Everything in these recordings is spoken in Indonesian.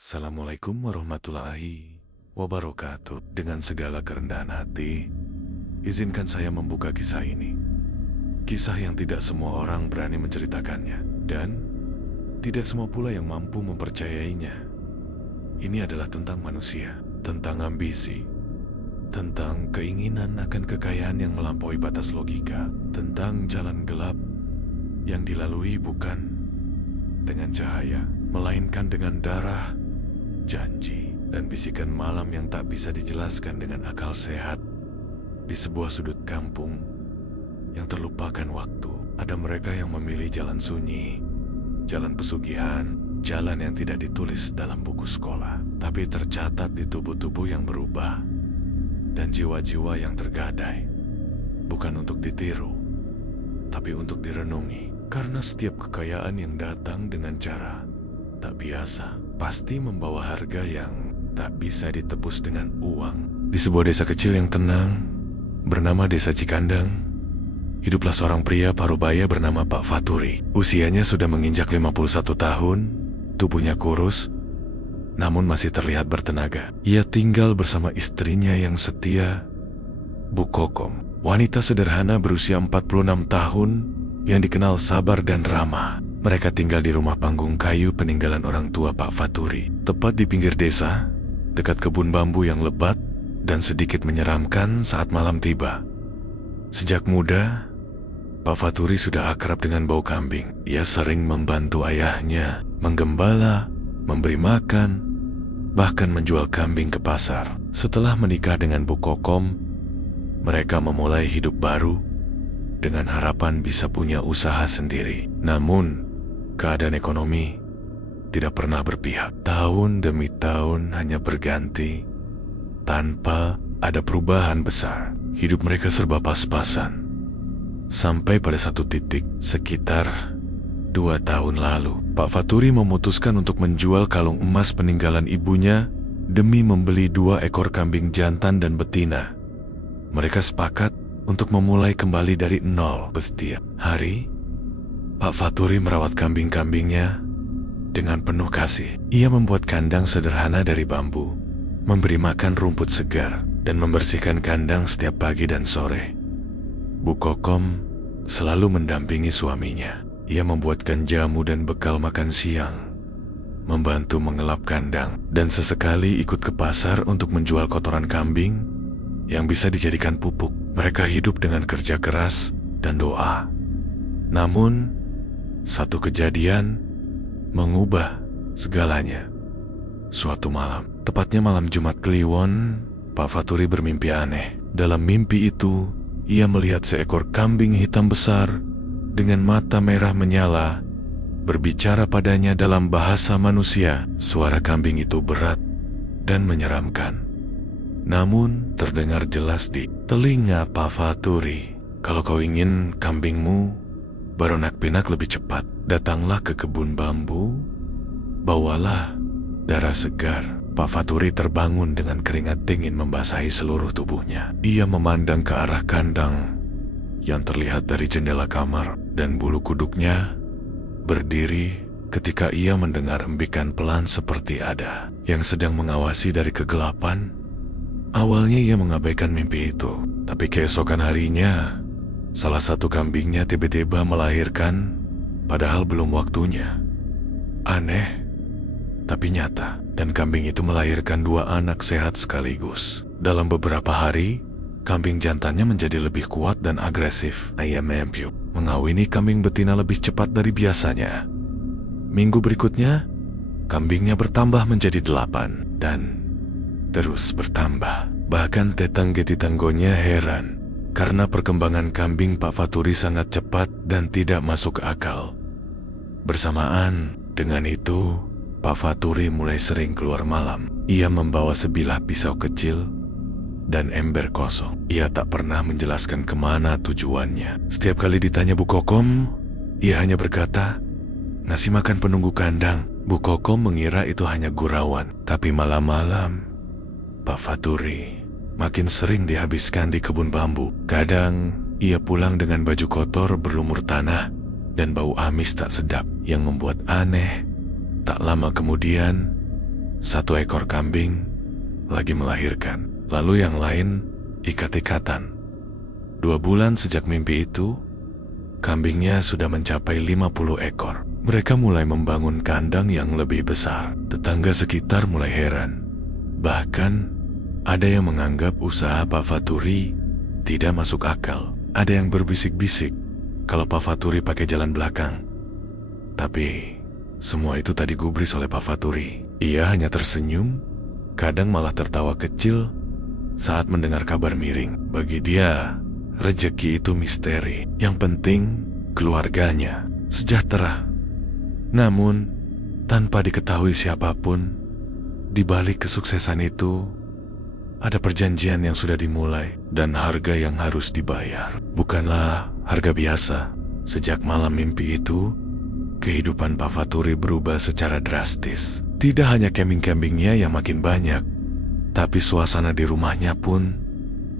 Assalamualaikum warahmatullahi wabarakatuh. Dengan segala kerendahan hati, izinkan saya membuka kisah ini. Kisah yang tidak semua orang berani menceritakannya, dan tidak semua pula yang mampu mempercayainya. Ini adalah tentang manusia, tentang ambisi, tentang keinginan akan kekayaan yang melampaui batas logika, tentang jalan gelap yang dilalui bukan dengan cahaya, melainkan dengan darah, janji, dan bisikan malam yang tak bisa dijelaskan dengan akal sehat. Di sebuah sudut kampung yang terlupakan waktu, ada mereka yang memilih jalan sunyi, jalan pesugihan, jalan yang tidak ditulis dalam buku sekolah, tapi tercatat di tubuh-tubuh yang berubah dan jiwa-jiwa yang tergadai. Bukan untuk ditiru, tapi untuk direnungi. Karena setiap kekayaan yang datang dengan cara tak biasa pasti membawa harga yang tak bisa ditebus dengan uang. Di sebuah desa kecil yang tenang bernama Desa Cikandang, hiduplah seorang pria parubaya bernama Pak Faturi. Usianya sudah menginjak 51 tahun, tubuhnya kurus, namun masih terlihat bertenaga. Ia tinggal bersama istrinya yang setia, Bu Kokom, wanita sederhana berusia 46 tahun yang dikenal sabar dan ramah. Mereka tinggal di rumah panggung kayu peninggalan orang tua Pak Faturi, tepat di pinggir desa, dekat kebun bambu yang lebat dan sedikit menyeramkan saat malam tiba. Sejak muda, Pak Faturi sudah akrab dengan bau kambing. Ia sering membantu ayahnya menggembala, memberi makan, bahkan menjual kambing ke pasar. Setelah menikah dengan Bu Kokom, mereka memulai hidup baru dengan harapan bisa punya usaha sendiri. Namun, keadaan ekonomi tidak pernah berpihak. Tahun demi tahun hanya berganti tanpa ada perubahan besar. Hidup mereka serba pas-pasan. Sampai pada satu titik, sekitar 2 tahun lalu, Pak Faturi memutuskan untuk menjual kalung emas peninggalan ibunya demi membeli 2 ekor kambing jantan dan betina. Mereka sepakat untuk memulai kembali dari nol. Setiap hari, Pak Faturi merawat kambing-kambingnya dengan penuh kasih. Ia membuat kandang sederhana dari bambu, memberi makan rumput segar, dan membersihkan kandang setiap pagi dan sore. Bu Kokom selalu mendampingi suaminya. Ia membuatkan jamu dan bekal makan siang, membantu mengelap kandang, dan sesekali ikut ke pasar untuk menjual kotoran kambing yang bisa dijadikan pupuk. Mereka hidup dengan kerja keras dan doa. Namun, satu kejadian mengubah segalanya. Suatu malam, tepatnya malam Jumat Kliwon, Pak Faturi bermimpi aneh. Dalam mimpi itu, ia melihat seekor kambing hitam besar dengan mata merah menyala, berbicara padanya dalam bahasa manusia. Suara kambing itu berat dan menyeramkan, namun terdengar jelas di telinga Pak Faturi. Kalau kau ingin kambingmu beranak-pinak lebih cepat, datanglah ke kebun bambu, bawalah darah segar. Pak Faturi terbangun dengan keringat dingin membasahi seluruh tubuhnya. Ia memandang ke arah kandang yang terlihat dari jendela kamar, dan bulu kuduknya berdiri ketika ia mendengar embikan pelan seperti ada yang sedang mengawasi dari kegelapan. Awalnya ia mengabaikan mimpi itu, tapi keesokan harinya, salah satu kambingnya tiba-tiba melahirkan, padahal belum waktunya. Aneh, tapi nyata, dan kambing itu melahirkan 2 anak sehat sekaligus. Dalam beberapa hari, kambing jantannya menjadi lebih kuat dan agresif. Ayam empiuk mengawini kambing betina lebih cepat dari biasanya. Minggu berikutnya, kambingnya bertambah menjadi 8, dan terus bertambah. Bahkan tetangga-tetanggonya heran karena perkembangan kambing Pak Faturi sangat cepat dan tidak masuk akal. Bersamaan dengan itu, Pak Faturi mulai sering keluar malam. Ia membawa sebilah pisau kecil dan ember kosong. Ia tak pernah menjelaskan kemana tujuannya. Setiap kali ditanya Bu Kokom, ia hanya berkata, "Ngasih makan penunggu kandang." Bu Kokom mengira itu hanya gurauan, tapi malam-malam Pak Faturi makin sering dihabiskan di kebun bambu. Kadang ia pulang dengan baju kotor berlumur tanah dan bau amis tak sedap yang membuat aneh. Tak lama kemudian, Satu ekor kambing lagi melahirkan, lalu yang lain ikat-ikatan. 2 bulan sejak mimpi itu, kambingnya sudah mencapai 50 ekor. Mereka mulai membangun kandang yang lebih besar. Tetangga sekitar mulai heran. Bahkan, ada yang menganggap usaha Pak Faturi tidak masuk akal. Ada yang berbisik-bisik kalau Pak Faturi pakai jalan belakang. Tapi, semua itu tadi gubris oleh Pak Faturi. Ia hanya tersenyum, kadang malah tertawa kecil saat mendengar kabar miring. Bagi dia, rezeki itu misteri. Yang penting, keluarganya sejahtera. Namun, tanpa diketahui siapapun, di balik kesuksesan itu, ada perjanjian yang sudah dimulai dan harga yang harus dibayar. Bukanlah harga biasa. Sejak malam mimpi itu, kehidupan Pak Faturi berubah secara drastis. Tidak hanya kambing-kambingnya yang makin banyak, tapi suasana di rumahnya pun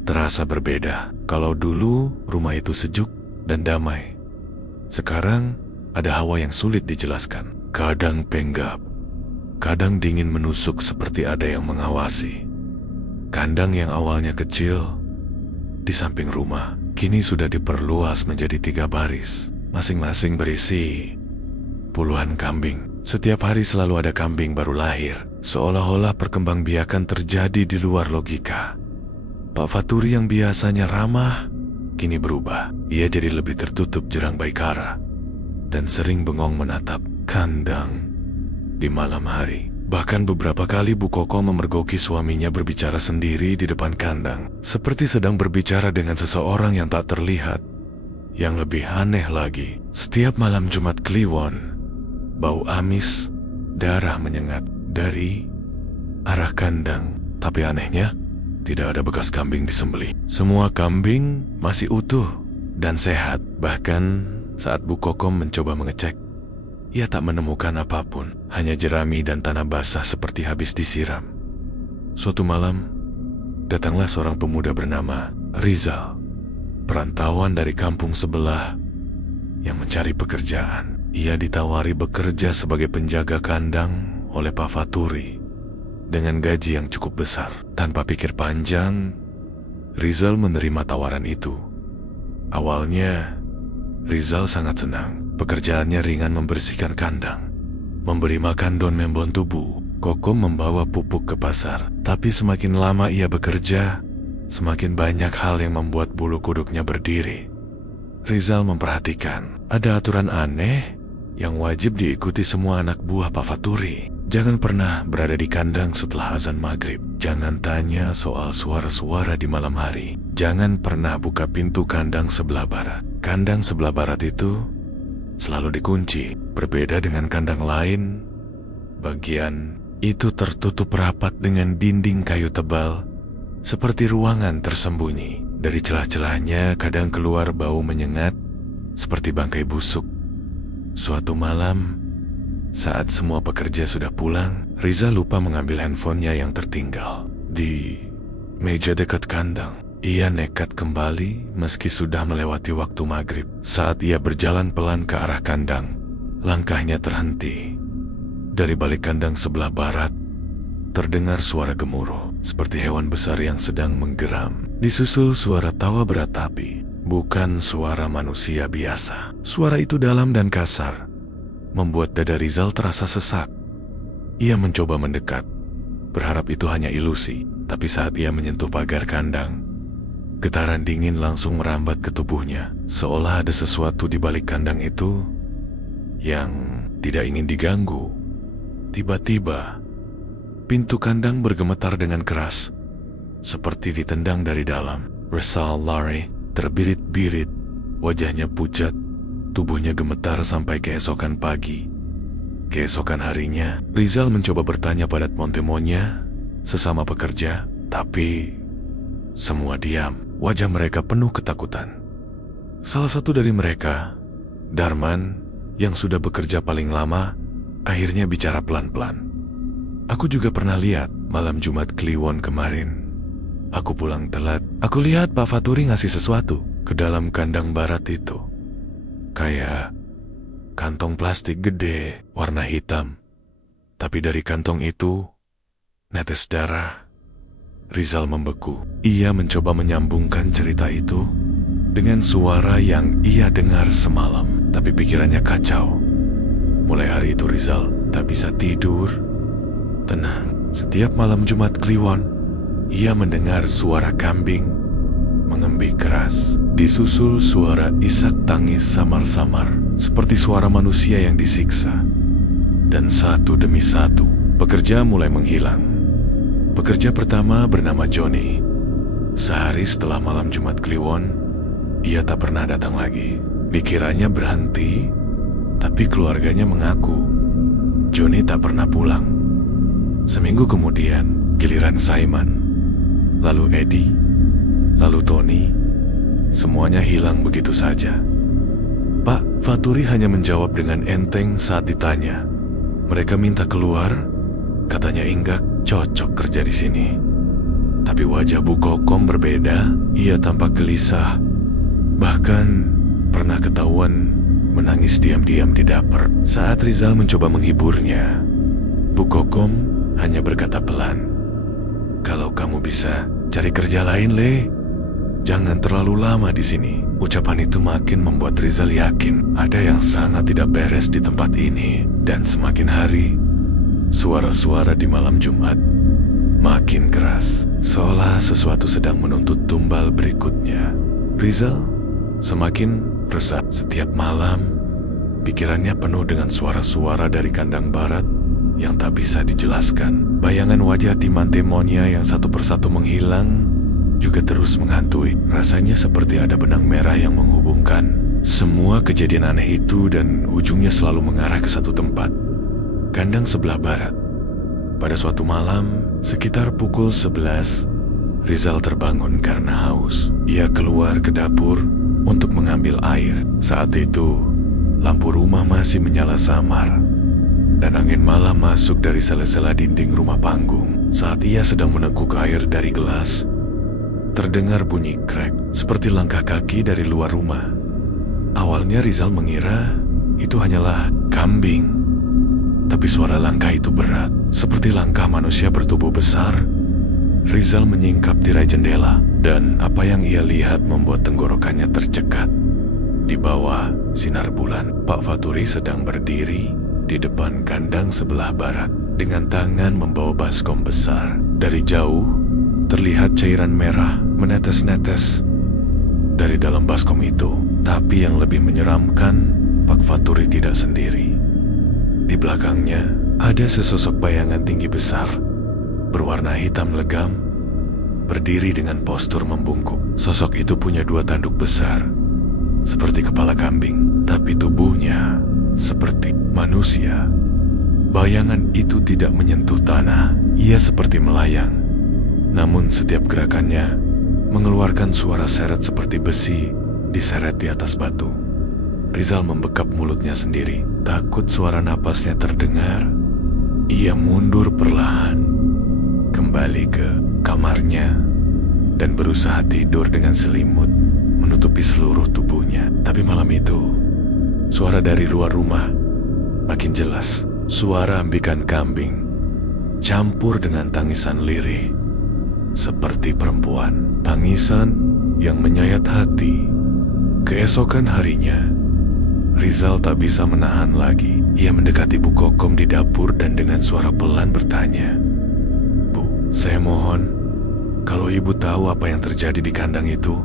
terasa berbeda. Kalau dulu rumah itu sejuk dan damai, sekarang ada hawa yang sulit dijelaskan. Kadang penggap, kadang dingin menusuk seperti ada yang mengawasi. Kandang yang awalnya kecil di samping rumah kini sudah diperluas menjadi 3 baris, masing-masing berisi puluhan kambing. Setiap hari selalu ada kambing baru lahir, seolah-olah perkembangbiakan terjadi di luar logika. Pak Faturi yang biasanya ramah kini berubah. Ia jadi lebih tertutup jerang baikara dan sering bengong menatap kandang di malam hari. Bahkan beberapa kali Bu Koko memergoki suaminya berbicara sendiri di depan kandang, seperti sedang berbicara dengan seseorang yang tak terlihat. Yang lebih aneh lagi, setiap malam Jumat Kliwon, bau amis darah menyengat dari arah kandang. Tapi anehnya, tidak ada bekas kambing disembelih. Semua kambing masih utuh dan sehat. Bahkan saat Bu Kokom mencoba mengecek, ia tak menemukan apapun, hanya jerami dan tanah basah seperti habis disiram. Suatu malam, datanglah seorang pemuda bernama Rizal, perantauan dari kampung sebelah yang mencari pekerjaan. Ia ditawari bekerja sebagai penjaga kandang oleh Pak Faturi dengan gaji yang cukup besar. Tanpa pikir panjang, Rizal menerima tawaran itu. Awalnya, Rizal sangat senang. Pekerjaannya ringan membersihkan kandang, memberi makan don membon tubuh. Kokom membawa pupuk ke pasar. Tapi semakin lama ia bekerja, semakin banyak hal yang membuat bulu kuduknya berdiri. Rizal memperhatikan ada aturan aneh yang wajib diikuti semua anak buah Pak Faturi. Jangan pernah berada di kandang setelah azan maghrib. Jangan tanya soal suara-suara di malam hari. Jangan pernah buka pintu kandang sebelah barat. Kandang sebelah barat itu selalu dikunci. Berbeda dengan kandang lain, bagian itu tertutup rapat dengan dinding kayu tebal, seperti ruangan tersembunyi. Dari celah-celahnya kadang keluar bau menyengat, seperti bangkai busuk. Suatu malam, saat semua pekerja sudah pulang, Riza lupa mengambil handphonenya yang tertinggal di meja dekat kandang. Ia nekat kembali meski sudah melewati waktu maghrib. Saat ia berjalan pelan ke arah kandang, langkahnya terhenti. Dari balik kandang sebelah barat, terdengar suara gemuruh, seperti hewan besar yang sedang menggeram. Disusul suara tawa berat api, bukan suara manusia biasa. Suara itu dalam dan kasar, membuat dada Rizal terasa sesak. Ia mencoba mendekat, berharap itu hanya ilusi. Tapi saat ia menyentuh pagar kandang, getaran dingin langsung merambat ke tubuhnya, seolah ada sesuatu di balik kandang itu yang tidak ingin diganggu. Tiba-tiba, pintu kandang bergemetar dengan keras, seperti ditendang dari dalam. Rizal lari, terbirit-birit, wajahnya pucat, tubuhnya gemetar sampai keesokan pagi. Keesokan harinya, Rizal mencoba bertanya pada teman-temannya, sesama pekerja, tapi semua diam. Wajah mereka penuh ketakutan. Salah satu dari mereka, Darman, yang sudah bekerja paling lama, akhirnya bicara pelan-pelan. Aku juga pernah lihat malam Jumat Kliwon kemarin. Aku pulang telat. Aku lihat Pak Faturi ngasih sesuatu ke dalam kandang barat itu. Kayak kantong plastik gede, warna hitam. Tapi dari kantong itu Netes darah. Rizal membeku. Ia mencoba menyambungkan cerita itu dengan suara yang ia dengar semalam, tapi pikirannya kacau. Mulai hari itu Rizal tak bisa tidur tenang. Setiap malam Jumat Kliwon, ia mendengar suara kambing mengembik keras, disusul suara isak tangis samar-samar, seperti suara manusia yang disiksa. Dan satu demi satu, pekerja mulai menghilang. Pekerja pertama bernama Johnny. Sehari setelah malam Jumat Kliwon, ia tak pernah datang lagi. Dikiranya berhenti, tapi keluarganya mengaku Johnny tak pernah pulang. Seminggu kemudian, giliran Simon, lalu Eddie, lalu Tony, semuanya hilang begitu saja. Pak Faturi hanya menjawab dengan enteng saat ditanya. Mereka minta keluar, katanya Inggak cocok kerja di sini. Tapi wajah Bu Kokom berbeda, ia tampak gelisah. Bahkan pernah ketahuan menangis diam-diam di dapur. Saat Rizal mencoba menghiburnya, Bu Kokom hanya berkata pelan, "Kalau kamu bisa cari kerja lain, Le. Jangan terlalu lama di sini." Ucapan itu makin membuat Rizal yakin ada yang sangat tidak beres di tempat ini. Dan semakin hari, suara-suara di malam Jumat makin keras, seolah sesuatu sedang menuntut tumbal berikutnya. Rizal semakin resah. Setiap malam, pikirannya penuh dengan suara-suara dari kandang barat yang tak bisa dijelaskan. Bayangan wajah Timantemonia yang satu persatu menghilang juga terus menghantui. Rasanya seperti ada benang merah yang menghubungkan semua kejadian aneh itu, dan ujungnya selalu mengarah ke satu tempat, kandang sebelah barat. Pada suatu malam, sekitar pukul 11, Rizal terbangun karena haus. Ia keluar ke dapur untuk mengambil air. Saat itu, lampu rumah masih menyala samar, dan angin malam masuk dari sela-sela dinding rumah panggung. Saat ia sedang meneguk air dari gelas, terdengar bunyi krek, seperti langkah kaki dari luar rumah. Awalnya Rizal mengira itu hanyalah kambing, tapi suara langkah itu berat, seperti langkah manusia bertubuh besar. Rizal menyingkap tirai jendela, dan apa yang ia lihat membuat tenggorokannya tercekat. Di bawah sinar bulan, Pak Faturi sedang berdiri di depan kandang sebelah barat dengan tangan membawa baskom besar. Dari jauh, terlihat cairan merah menetes-netes dari dalam baskom itu. Tapi yang lebih menyeramkan, Pak Faturi tidak sendiri. Di belakangnya ada sesosok bayangan tinggi besar, berwarna hitam legam, berdiri dengan postur membungkuk. Sosok itu punya dua tanduk besar, seperti kepala kambing, tapi tubuhnya seperti manusia. Bayangan itu tidak menyentuh tanah, ia seperti melayang. Namun setiap gerakannya mengeluarkan suara seret seperti besi diseret di atas batu. Rizal membekap mulutnya sendiri, takut suara napasnya terdengar. Ia mundur perlahan, kembali ke kamarnya, dan berusaha tidur dengan selimut menutupi seluruh tubuhnya. Tapi malam itu, suara dari luar rumah makin jelas. Suara ambikan kambing campur dengan tangisan lirih, seperti perempuan. Tangisan yang menyayat hati. Keesokan harinya, Rizal tak bisa menahan lagi. Ia mendekati Bu Kokom di dapur dan dengan suara pelan bertanya, "Bu, saya mohon, kalau ibu tahu apa yang terjadi di kandang itu,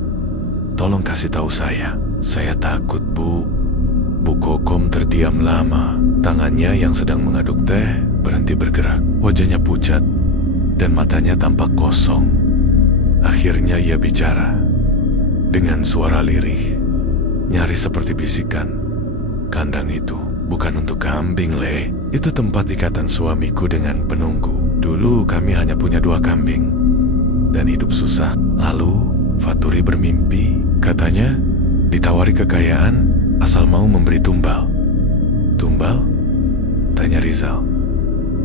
tolong kasih tahu saya. Saya takut, Bu." Bu Kokom terdiam lama. Tangannya yang sedang mengaduk teh berhenti bergerak. Wajahnya pucat dan matanya tampak kosong. Akhirnya ia bicara dengan suara lirih, nyaris seperti bisikan. "Kandang itu bukan untuk kambing, Le. Itu tempat ikatan suamiku dengan penunggu. Dulu kami hanya punya 2 kambing dan hidup susah. Lalu Faturi bermimpi, katanya ditawari kekayaan asal mau memberi tumbal." "Tumbal?" tanya Rizal.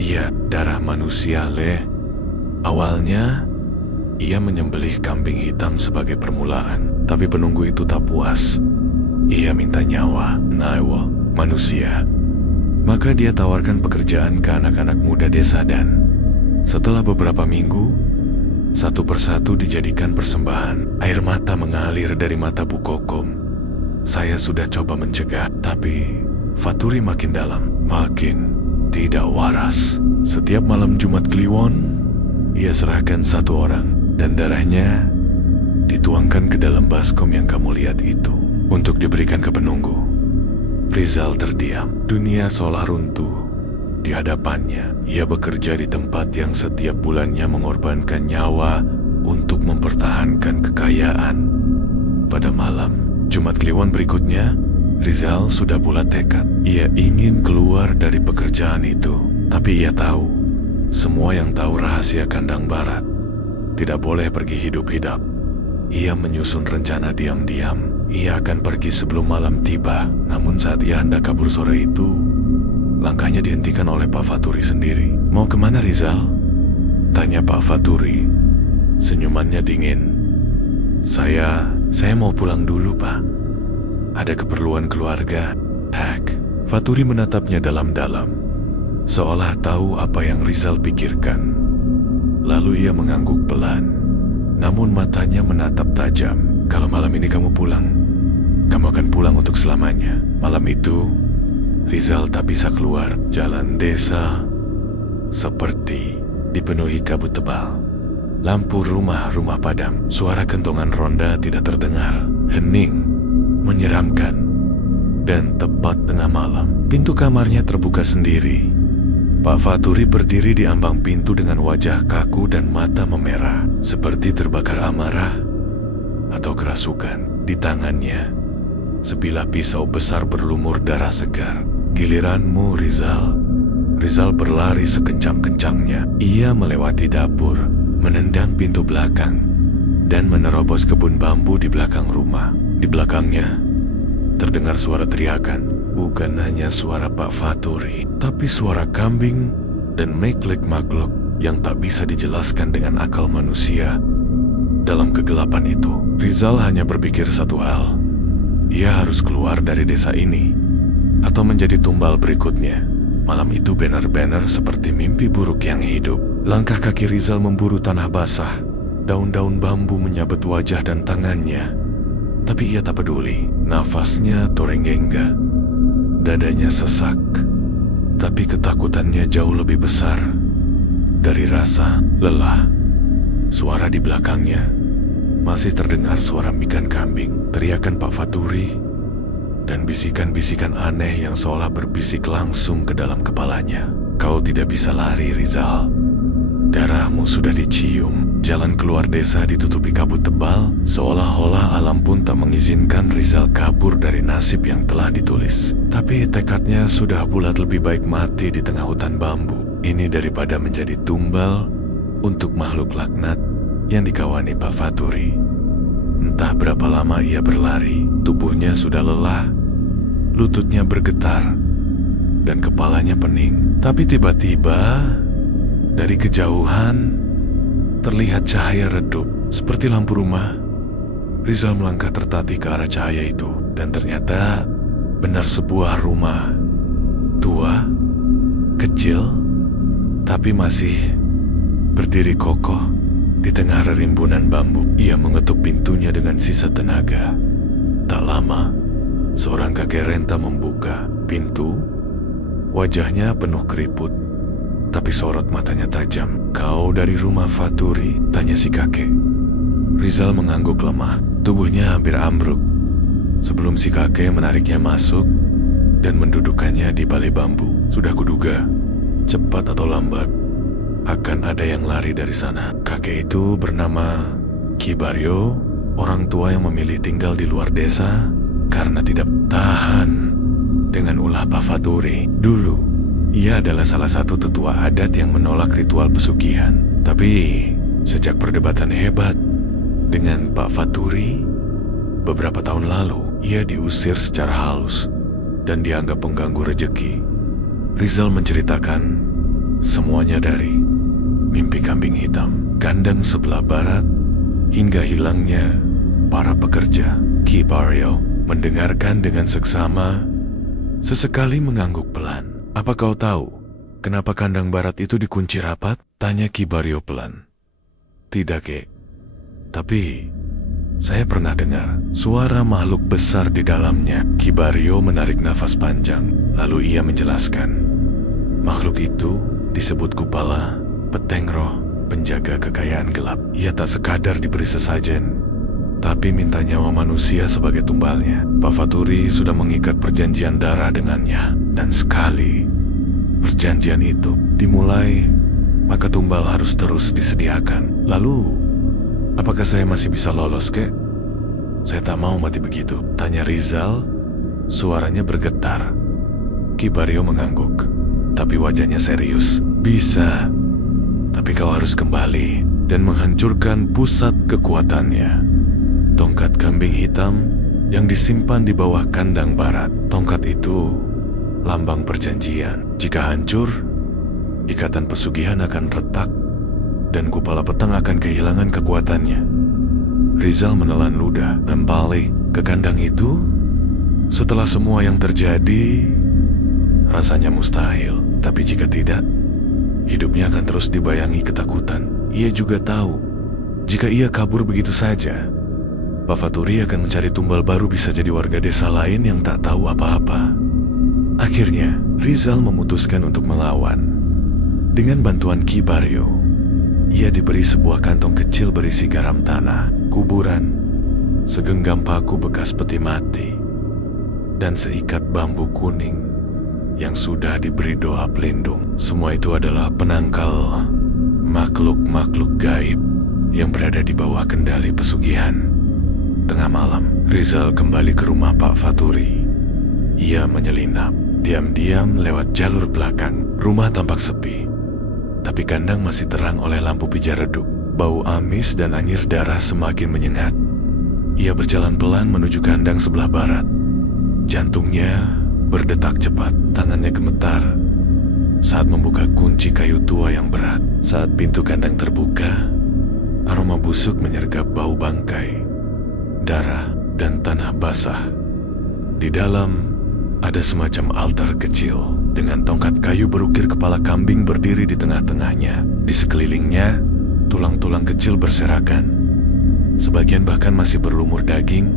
"Iya, darah manusia, Le. Awalnya ia menyembelih kambing hitam sebagai permulaan, tapi penunggu itu tak puas. Ia minta nyawa, Naiwa, manusia. Maka dia tawarkan pekerjaan ke anak-anak muda desa dan Setelah beberapa minggu, satu persatu dijadikan persembahan. Air mata mengalir dari mata Bu Kokom. Saya sudah coba mencegah, tapi Faturi makin dalam, makin tidak waras. Setiap malam Jumat Kliwon, ia serahkan satu orang, dan darahnya dituangkan ke dalam baskom yang kamu lihat itu untuk diberikan ke penunggu. Rizal terdiam. Dunia seolah runtuh di hadapannya. Ia bekerja di tempat yang setiap bulannya mengorbankan nyawa untuk mempertahankan kekayaan. Pada malam Jumat Kliwon berikutnya, Rizal sudah bulat tekad. Ia ingin keluar dari pekerjaan itu, tapi ia tahu, semua yang tahu rahasia kandang barat tidak boleh pergi hidup-hidup. Ia menyusun rencana diam-diam. Ia akan pergi sebelum malam tiba. Namun saat ia hendak kabur sore itu, langkahnya dihentikan oleh Pak Faturi sendiri. "Mau kemana, Rizal?" tanya Pak Faturi. Senyumannya dingin. Saya mau pulang dulu, Pak. Ada keperluan keluarga." Pak Faturi menatapnya dalam-dalam, seolah tahu apa yang Rizal pikirkan. Lalu ia mengangguk pelan, namun matanya menatap tajam. "Kalau malam ini kamu pulang, kamu akan pulang untuk selamanya." Malam itu, Rizal tak bisa keluar. Jalan desa seperti dipenuhi kabut tebal. Lampu rumah-rumah padam. Suara kentongan ronda tidak terdengar. Hening, menyeramkan. Dan tepat tengah malam, pintu kamarnya terbuka sendiri. Pak Faturi berdiri di ambang pintu dengan wajah kaku dan mata memerah, seperti terbakar amarah atau kerasukan. Di tangannya, sebilah pisau besar berlumur darah segar. "Giliranmu, Rizal." Rizal berlari sekencang-kencangnya. Ia melewati dapur, menendang pintu belakang, dan menerobos kebun bambu di belakang rumah. Di belakangnya, terdengar suara teriakan. Bukan hanya suara Pak Faturi, tapi suara kambing dan makhluk-makhluk yang tak bisa dijelaskan dengan akal manusia. Dalam kegelapan itu, Rizal hanya berpikir satu hal. Ia harus keluar dari desa ini, atau menjadi tumbal berikutnya. Malam itu benar-benar seperti mimpi buruk yang hidup. Langkah kaki Rizal memburu tanah basah. Daun-daun bambu menyabet wajah dan tangannya. Tapi ia tak peduli. Nafasnya torenggengga. Dadanya sesak. Tapi ketakutannya jauh lebih besar dari rasa lelah. Suara di belakangnya masih terdengar suara mikan kambing, teriakan Pak Faturi, dan bisikan-bisikan aneh yang seolah berbisik langsung ke dalam kepalanya. "Kau tidak bisa lari, Rizal. Darahmu sudah dicium." Jalan keluar desa ditutupi kabut tebal, seolah-olah alam pun tak mengizinkan Rizal kabur dari nasib yang telah ditulis. Tapi tekadnya sudah bulat, lebih baik mati di tengah hutan bambu ini daripada menjadi tumbal untuk makhluk laknat yang dikawani Pak Faturi. Entah berapa lama ia berlari, tubuhnya sudah lelah, lututnya bergetar, dan kepalanya pening. Tapi tiba-tiba, dari kejauhan, terlihat cahaya redup, seperti lampu rumah. Rizal melangkah tertatih ke arah cahaya itu, dan ternyata benar sebuah rumah. Tua, kecil, tapi masih berdiri kokoh di tengah rerimbunan bambu. Ia mengetuk pintunya dengan sisa tenaga. Tak lama, seorang kakek renta membuka pintu. Wajahnya penuh keriput, tapi sorot matanya tajam. "Kau dari rumah Faturi?" tanya si kakek. Rizal mengangguk lemah, tubuhnya hampir ambruk, sebelum si kakek menariknya masuk dan mendudukannya di balai bambu. Sudah kuduga, cepat atau lambat akan ada yang lari dari sana. Kakek itu bernama Ki Baryo, orang tua yang memilih tinggal di luar desa karena tidak tahan dengan ulah Pak Faturi. Dulu, ia adalah salah satu tetua adat yang menolak ritual pesugihan. Tapi sejak perdebatan hebat dengan Pak Faturi beberapa tahun lalu, ia diusir secara halus dan dianggap pengganggu rejeki. Rizal menceritakan semuanya dari mimpi kambing hitam, kandang sebelah barat, hingga hilangnya para pekerja. Ki Baryo mendengarkan dengan seksama, sesekali mengangguk pelan. "Apa kau tahu Kenapa kandang barat itu dikunci rapat? Tanya Ki Baryo pelan. Tidak, Kek. Tapi saya pernah dengar suara makhluk besar di dalamnya. Ki Baryo menarik nafas panjang, lalu ia menjelaskan. Makhluk itu disebut Kupala, peteng roh, penjaga kekayaan gelap. Ia tak sekadar diberi sesajen, tapi minta nyawa manusia sebagai tumbalnya. Pak Faturi sudah mengikat perjanjian darah dengannya, dan sekali perjanjian itu dimulai, maka tumbal harus terus disediakan. Lalu, apakah saya masih bisa lolos, Kek? Saya tak mau mati begitu, tanya Rizal. Suaranya bergetar. Ki Baryo mengangguk, tapi wajahnya serius. Bisa, tapi kau harus kembali dan menghancurkan pusat kekuatannya. Tongkat kambing hitam yang disimpan di bawah kandang barat. Tongkat itu lambang perjanjian. Jika hancur, ikatan pesugihan akan retak dan Kupala Petang akan kehilangan kekuatannya. Rizal menelan ludah dan balik ke kandang itu. Setelah semua yang terjadi, rasanya mustahil. Tapi jika tidak, hidupnya akan terus dibayangi ketakutan. Ia juga tahu, jika ia kabur begitu saja, Pak Faturi akan mencari tumbal baru, bisa jadi warga desa lain yang tak tahu apa-apa. Akhirnya, Rizal memutuskan untuk melawan. Dengan bantuan Ki Baryo, ia diberi sebuah kantong kecil berisi garam tanah, kuburan, segenggam paku bekas peti mati, dan seikat bambu kuning yang sudah diberi doa pelindung. Semua itu adalah penangkal makhluk-makhluk gaib yang berada di bawah kendali pesugihan. Tengah malam, Rizal kembali ke rumah Pak Faturi. Ia menyelinap diam-diam lewat jalur belakang. Rumah tampak sepi, tapi kandang masih terang oleh lampu pijar redup. Bau amis dan anyir darah semakin menyengat. Ia berjalan pelan menuju kandang sebelah barat. Jantungnya berdetak cepat, tangannya gemetar saat membuka kunci kayu tua yang berat. Saat pintu kandang terbuka, aroma busuk menyergap bau bangkai, darah, dan tanah basah. Di dalam ada semacam altar kecil dengan tongkat kayu berukir kepala kambing berdiri di tengah-tengahnya. Di sekelilingnya, tulang-tulang kecil berserakan. Sebagian bahkan masih berlumur daging.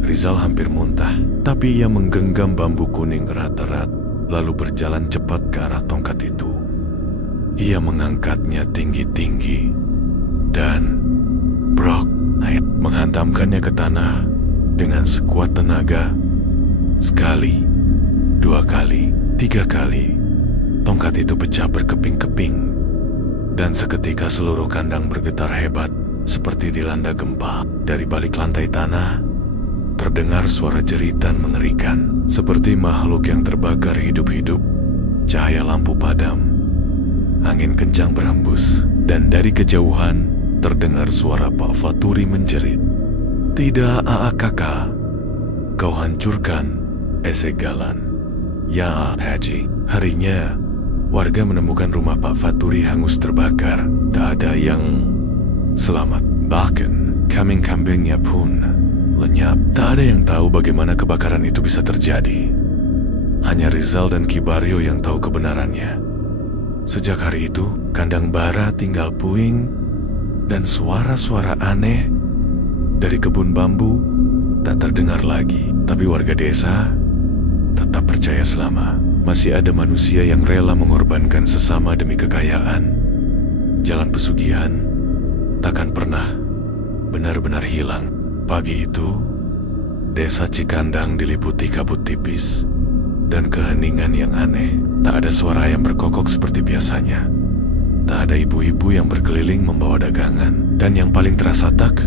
Rizal hampir muntah, tapi ia menggenggam bambu kuning erat-erat, lalu berjalan cepat ke arah tongkat itu. Ia mengangkatnya tinggi-tinggi dan menghantamkannya ke tanah dengan sekuat tenaga. Sekali, dua kali, tiga kali, tongkat itu pecah berkeping-keping, dan seketika seluruh kandang bergetar hebat seperti dilanda gempa. Dari balik lantai tanah terdengar suara jeritan mengerikan, seperti makhluk yang terbakar hidup-hidup. Cahaya lampu padam, angin kencang berhembus, dan dari kejauhan terdengar suara Pak Faturi menjerit. Tidak, kakak, kau hancurkan Esegalan. Ya, Haji. Harinya, warga menemukan rumah Pak Faturi hangus terbakar. Tak ada yang selamat. Bahkan, kambing-kambingnya pun lenyap. Tak ada yang tahu bagaimana kebakaran itu bisa terjadi. Hanya Rizal dan Ki Baryo yang tahu kebenarannya. Sejak hari itu, kandang bara tinggal puing, dan suara-suara aneh dari kebun bambu tak terdengar lagi. Tapi warga desa tetap percaya selama masih ada manusia yang rela mengorbankan sesama demi kekayaan, jalan pesugihan takkan pernah benar-benar hilang. Pagi itu, desa Cikandang diliputi kabut tipis dan keheningan yang aneh. Tak ada suara yang berkokok seperti biasanya. Tak ada ibu-ibu yang berkeliling membawa dagangan. Dan yang paling terasa tak,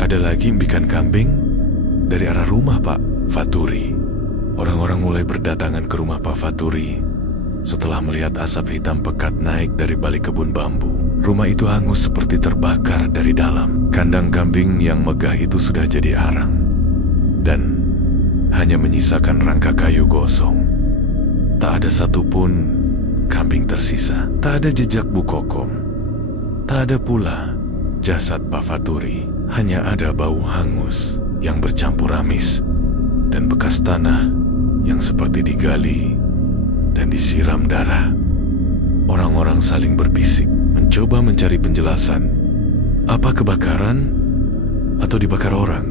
ada lagi imbikan kambing dari arah rumah Pak Faturi. Orang-orang mulai berdatangan ke rumah Pak Faturi setelah melihat asap hitam pekat naik dari balik kebun bambu. Rumah itu hangus seperti terbakar dari dalam. Kandang kambing yang megah itu sudah jadi arang, dan hanya menyisakan rangka kayu gosong. Tak ada satupun kambing tersisa. Tak ada jejak Bu Kokom. Tak ada pula jasad Pak Faturi. Hanya ada bau hangus yang bercampur amis dan bekas tanah yang seperti digali dan disiram darah. Orang-orang saling berbisik, mencoba mencari penjelasan. Apa kebakaran? Atau dibakar orang?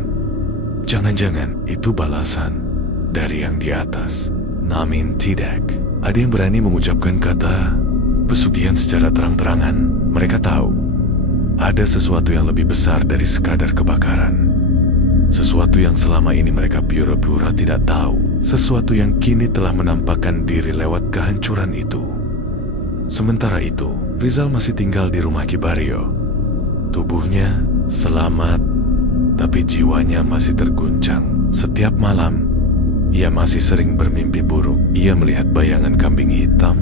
Jangan-jangan itu balasan dari yang di atas. Namun tidak. Ada yang berani mengucapkan kata pesugihan secara terang-terangan. Mereka tahu ada sesuatu yang lebih besar dari sekadar kebakaran. Sesuatu yang selama ini mereka pura-pura tidak tahu. Sesuatu yang kini telah menampakkan diri lewat kehancuran itu. Sementara itu, Rizal masih tinggal di rumah Ki Baryo. Tubuhnya selamat, tapi jiwanya masih terguncang. Setiap malam, ia masih sering bermimpi buruk. Ia melihat bayangan kambing hitam,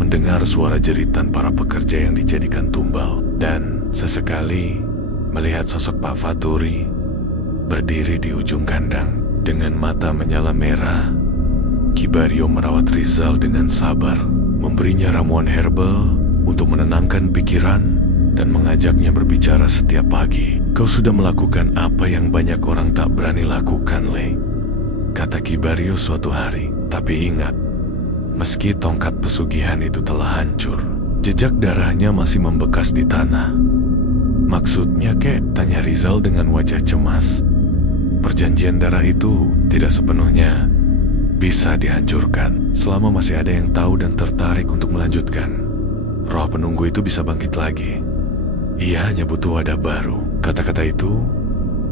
mendengar suara jeritan para pekerja yang dijadikan tumbal, dan sesekali melihat sosok Pak Faturi berdiri di ujung kandang. Dengan mata menyala merah, Ki Baryo merawat Rizal dengan sabar, memberinya ramuan herbal untuk menenangkan pikiran dan mengajaknya berbicara setiap pagi. Kau sudah melakukan apa yang banyak orang tak berani lakukan, Le, kata Ki Baryo suatu hari. Tapi ingat, meski tongkat pesugihan itu telah hancur, jejak darahnya masih membekas di tanah. Maksudnya, kek? Tanya Rizal dengan wajah cemas. Perjanjian darah itu tidak sepenuhnya bisa dihancurkan selama masih ada yang tahu dan tertarik untuk melanjutkan. Roh penunggu itu bisa bangkit lagi. Ia hanya butuh wadah baru. Kata-kata itu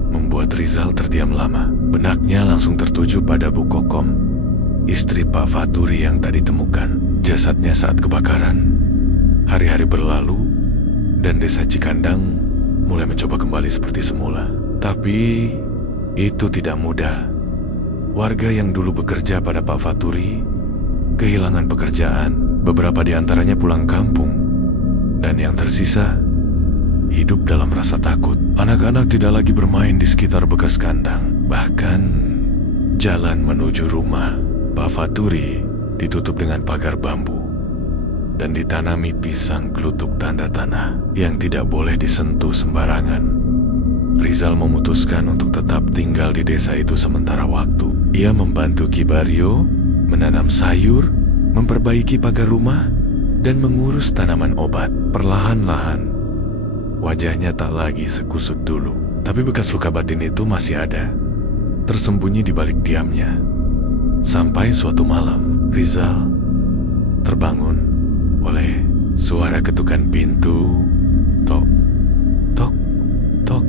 membuat Rizal terdiam lama. Benaknya langsung tertuju pada Bu Kokom, istri Pak Faturi yang tak ditemukan jasadnya saat kebakaran. Hari-hari berlalu dan desa Cikandang mulai mencoba kembali seperti semula. Tapi itu tidak mudah. Warga yang dulu bekerja pada Pak Faturi kehilangan pekerjaan. Beberapa di antaranya pulang kampung, dan yang tersisa hidup dalam rasa takut. Anak-anak tidak lagi bermain di sekitar bekas kandang. Bahkan jalan menuju rumah Pak Faturi ditutup dengan pagar bambu dan ditanami pisang gelutuk tanda tanah yang tidak boleh disentuh sembarangan. Rizal memutuskan untuk tetap tinggal di desa itu sementara waktu. Ia membantu Ki Baryo menanam sayur, memperbaiki pagar rumah, dan mengurus tanaman obat. Perlahan-lahan, wajahnya tak lagi sekusut dulu. Tapi bekas luka batin itu masih ada, tersembunyi di balik diamnya. Sampai suatu malam, Rizal terbangun oleh suara ketukan pintu. Tok, tok, tok.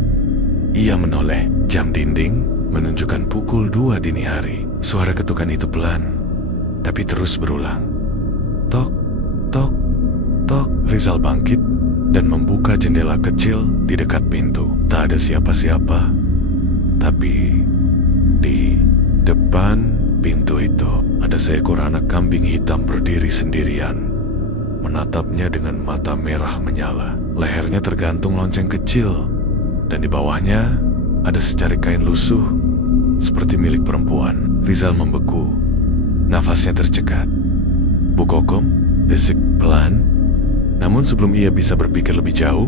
Ia menoleh. Jam dinding menunjukkan pukul 2 dini hari. Suara ketukan itu pelan, tapi terus berulang. Tok, tok, tok. Rizal bangkit dan membuka jendela kecil di dekat pintu. Tak ada siapa-siapa, tapi di depan pintu itu ada seekor anak kambing hitam berdiri sendirian, menatapnya dengan mata merah menyala. Lehernya tergantung lonceng kecil, dan di bawahnya ada secari kain lusuh seperti milik perempuan. Rizal membeku, nafasnya tercekat. Bu Kokom, desik pelan. Namun sebelum ia bisa berpikir lebih jauh,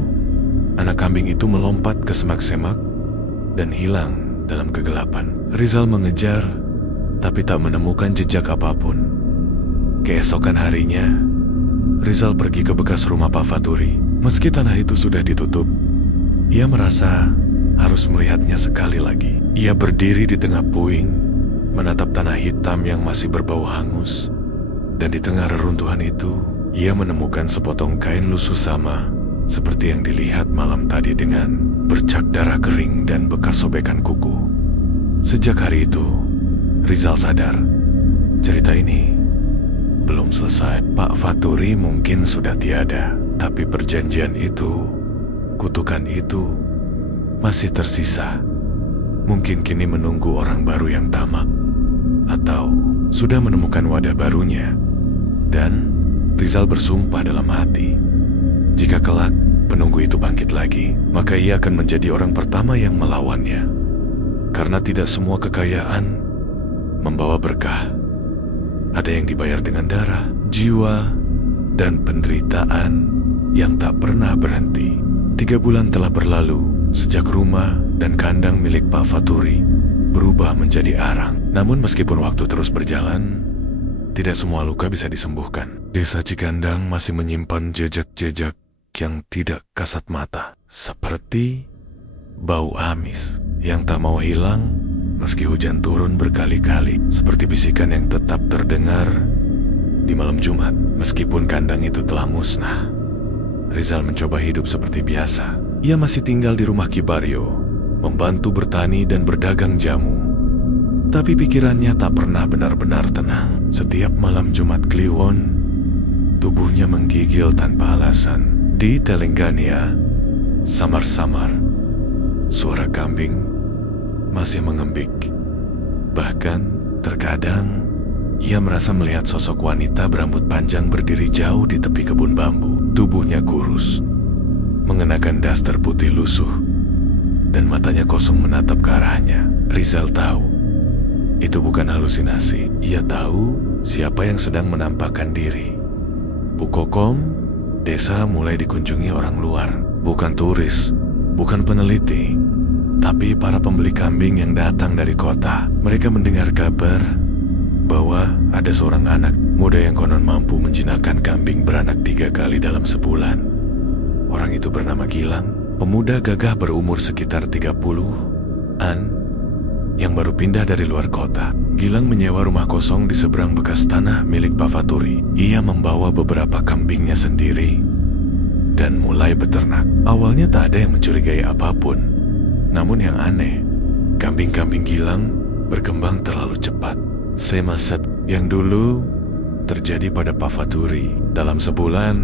anak kambing itu melompat ke semak-semak dan hilang dalam kegelapan. Rizal mengejar, tapi tak menemukan jejak apapun. Keesokan harinya, Rizal pergi ke bekas rumah Pak Faturi. Meski tanah itu sudah ditutup, ia merasa harus melihatnya sekali lagi. Ia berdiri di tengah puing, menatap tanah hitam yang masih berbau hangus. Dan di tengah reruntuhan itu, ia menemukan sepotong kain lusuh sama seperti yang dilihat malam tadi, dengan bercak darah kering dan bekas sobekan kuku. Sejak hari itu, Rizal sadar cerita ini belum selesai. Pak Faturi mungkin sudah tiada, tapi perjanjian itu, kutukan itu masih tersisa. Mungkin kini menunggu orang baru yang tamak, atau sudah menemukan wadah barunya. Dan Rizal bersumpah dalam hati, jika kelak penunggu itu bangkit lagi, maka ia akan menjadi orang pertama yang melawannya. Karena tidak semua kekayaan membawa berkah. Ada yang dibayar dengan darah, jiwa, dan penderitaan yang tak pernah berhenti. 3 bulan telah berlalu sejak rumah dan kandang milik Pak Faturi berubah menjadi arang. Namun meskipun waktu terus berjalan, tidak semua luka bisa disembuhkan. Desa Cikandang masih menyimpan jejak-jejak yang tidak kasat mata, seperti bau amis yang tak mau hilang meski hujan turun berkali-kali, seperti bisikan yang tetap terdengar di malam Jumat meskipun kandang itu telah musnah. Rizal mencoba hidup seperti biasa. Ia masih tinggal di rumah Ki Baryo, membantu bertani dan berdagang jamu. Tapi pikirannya tak pernah benar-benar tenang. Setiap malam Jumat Kliwon, tubuhnya menggigil tanpa alasan. Di Telenggania, samar-samar, suara kambing masih mengembik. Bahkan, terkadang, ia merasa melihat sosok wanita berambut panjang berdiri jauh di tepi kebun bambu. Tubuhnya kurus, mengenakan daster putih lusuh, dan matanya kosong menatap ke arahnya. Rizal tahu, itu bukan halusinasi. Ia tahu siapa yang sedang menampakkan diri. Bukokom, desa mulai dikunjungi orang luar. Bukan turis, bukan peneliti, tapi para pembeli kambing yang datang dari kota. Mereka mendengar kabar bahwa ada seorang anak muda yang konon mampu menjinakkan kambing beranak 3 kali dalam sebulan. Orang itu bernama Gilang, pemuda gagah berumur sekitar 30-an yang baru pindah dari luar kota. Gilang menyewa rumah kosong di seberang bekas tanah milik Pak Faturi. Ia membawa beberapa kambingnya sendiri dan mulai beternak. Awalnya tak ada yang mencurigai apapun. Namun yang aneh, kambing-kambing Gilang berkembang terlalu cepat. Semasa yang dulu terjadi pada Pak Faturi. Dalam sebulan,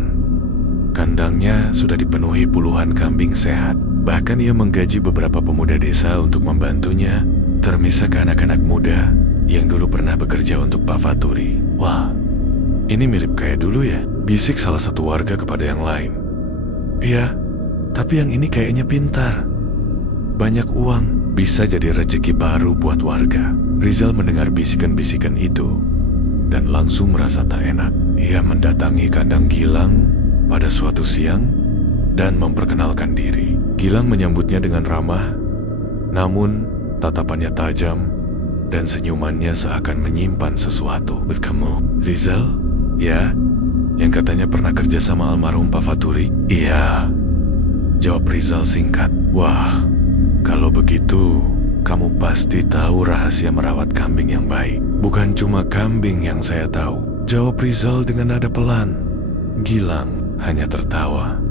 kandangnya sudah dipenuhi puluhan kambing sehat. Bahkan ia menggaji beberapa pemuda desa untuk membantunya, termisah ke anak-anak muda yang dulu pernah bekerja untuk Pak Faturi. Wah, ini mirip kayak dulu ya, bisik salah satu warga kepada yang lain. Iya, tapi yang ini kayaknya pintar. Banyak uang, bisa jadi rezeki baru buat warga. Rizal mendengar bisikan-bisikan itu dan langsung merasa tak enak. Ia mendatangi kandang Gilang pada suatu siang dan memperkenalkan diri. Gilang menyambutnya dengan ramah, namun tatapannya tajam dan senyumannya seakan menyimpan sesuatu. Buat kamu, Rizal? Ya, yang katanya pernah kerja sama almarhum Pak Faturi? Iya, jawab Rizal singkat. Wah, kalau begitu kamu pasti tahu rahasia merawat kambing yang baik. Bukan cuma kambing yang saya tahu, jawab Rizal dengan nada pelan. Gilang hanya tertawa,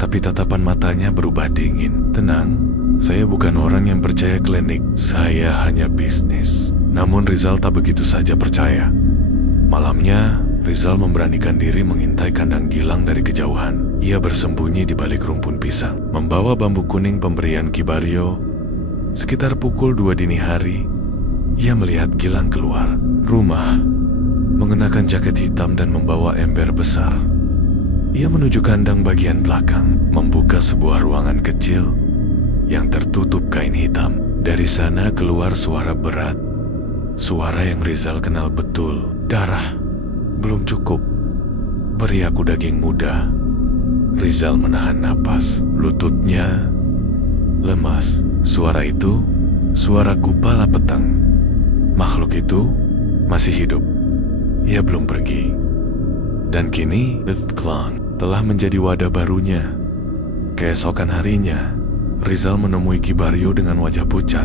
tapi tatapan matanya berubah dingin. Tenang, saya bukan orang yang percaya klinik, saya hanya bisnis. Namun Rizal tak begitu saja percaya. Malamnya, Rizal memberanikan diri mengintai kandang Gilang dari kejauhan. Ia bersembunyi di balik rumpun pisang, membawa bambu kuning pemberian Ki Baryo. Sekitar pukul 2 dini hari, ia melihat Gilang keluar rumah, mengenakan jaket hitam dan membawa ember besar. Ia menuju kandang bagian belakang, membuka sebuah ruangan kecil yang tertutup kain hitam. Dari sana keluar suara berat, suara yang Rizal kenal betul. Darah, belum cukup, beri aku daging muda. Rizal menahan napas, lututnya lemas. Suara itu, suara Kupala Petang. Makhluk itu masih hidup. Ia belum pergi. Dan kini, Death Clan telah menjadi wadah barunya. Keesokan harinya, Rizal menemui Ki Baryo dengan wajah pucat.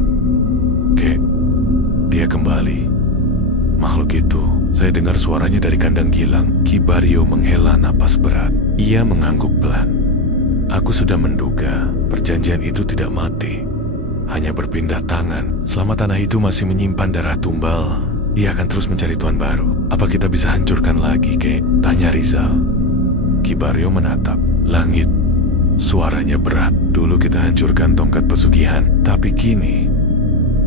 Kek, dia kembali. Makhluk itu, saya dengar suaranya dari kandang Gilang. Ki Baryo menghela napas berat. Ia mengangguk pelan. Aku sudah menduga perjanjian itu tidak mati, hanya berpindah tangan. Selama tanah itu masih menyimpan darah tumbal, ia akan terus mencari tuan baru. Apa kita bisa hancurkan lagi, Kek? Tanya Rizal. Ki Baryo menatap langit. Suaranya berat. Dulu kita hancurkan tongkat pesugihan, tapi kini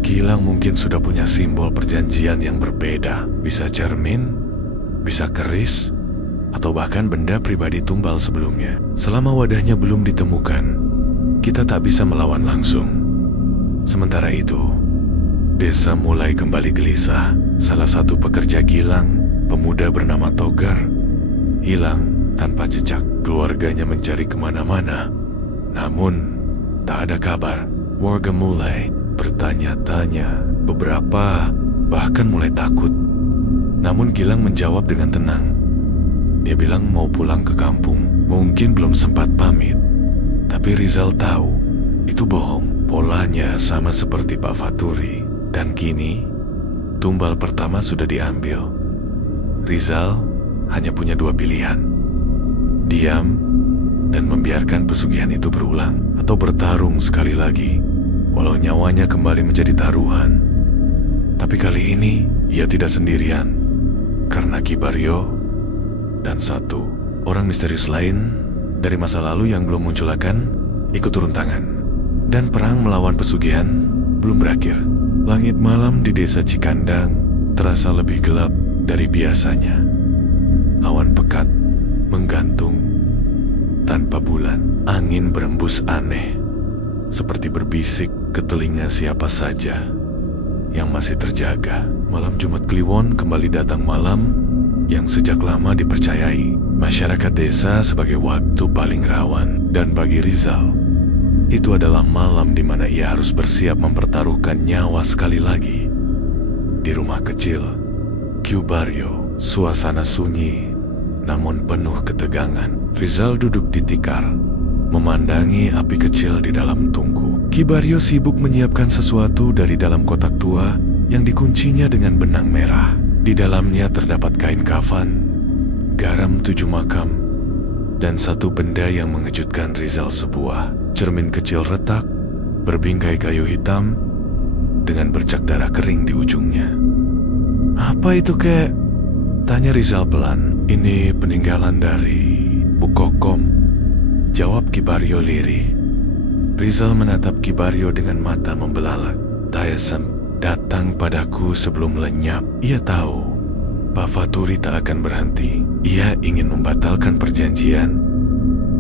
Gilang mungkin sudah punya simbol perjanjian yang berbeda. Bisa cermin, bisa keris, atau bahkan benda pribadi tumbal sebelumnya. Selama wadahnya belum ditemukan, kita tak bisa melawan langsung. Sementara itu, desa mulai kembali gelisah. Salah satu pekerja Gilang, pemuda bernama Togar, hilang tanpa jejak. Keluarganya mencari kemana-mana, namun tak ada kabar. Warga mulai bertanya-tanya, beberapa bahkan mulai takut. Namun Gilang menjawab dengan tenang. Dia bilang mau pulang ke kampung, mungkin belum sempat pamit. Tapi Rizal tahu itu bohong. Polanya sama seperti Pak Faturi. Dan kini tumbal pertama sudah diambil. Rizal hanya punya dua pilihan. Diam dan membiarkan pesugihan itu berulang, atau bertarung sekali lagi walau nyawanya kembali menjadi taruhan. Tapi kali ini ia tidak sendirian, karena Ki Baryo dan satu orang misterius lain dari masa lalu yang belum muncul akan ikut turun tangan. Dan perang melawan pesugihan belum berakhir. Langit malam di desa Cikandang terasa lebih gelap dari biasanya. Awan pekat menggantung tanpa bulan. Angin berembus aneh, seperti berbisik ke telinga siapa saja yang masih terjaga. Malam Jumat Kliwon kembali datang, malam yang sejak lama dipercayai masyarakat desa sebagai waktu paling rawan. Dan bagi Rizal, itu adalah malam di mana ia harus bersiap mempertaruhkan nyawa sekali lagi. Di rumah kecil Ki Baryo, suasana sunyi namun penuh ketegangan. Rizal duduk di tikar, memandangi api kecil di dalam tungku. Ki Baryo sibuk menyiapkan sesuatu dari dalam kotak tua yang dikuncinya dengan benang merah. Di dalamnya terdapat kain kafan, garam 7 makam, dan satu benda yang mengejutkan Rizal, sebuah cermin kecil retak berbingkai kayu hitam dengan bercak darah kering di ujungnya. "Apa itu, kek?" tanya Rizal pelan. "Ini peninggalan dari Bu Kokom," jawab Ki Baryo lirih. Rizal menatap Ki Baryo dengan mata membelalak. "Tayasem datang padaku sebelum lenyap. Ia tahu Pak Faturi tak akan berhenti. Ia ingin membatalkan perjanjian,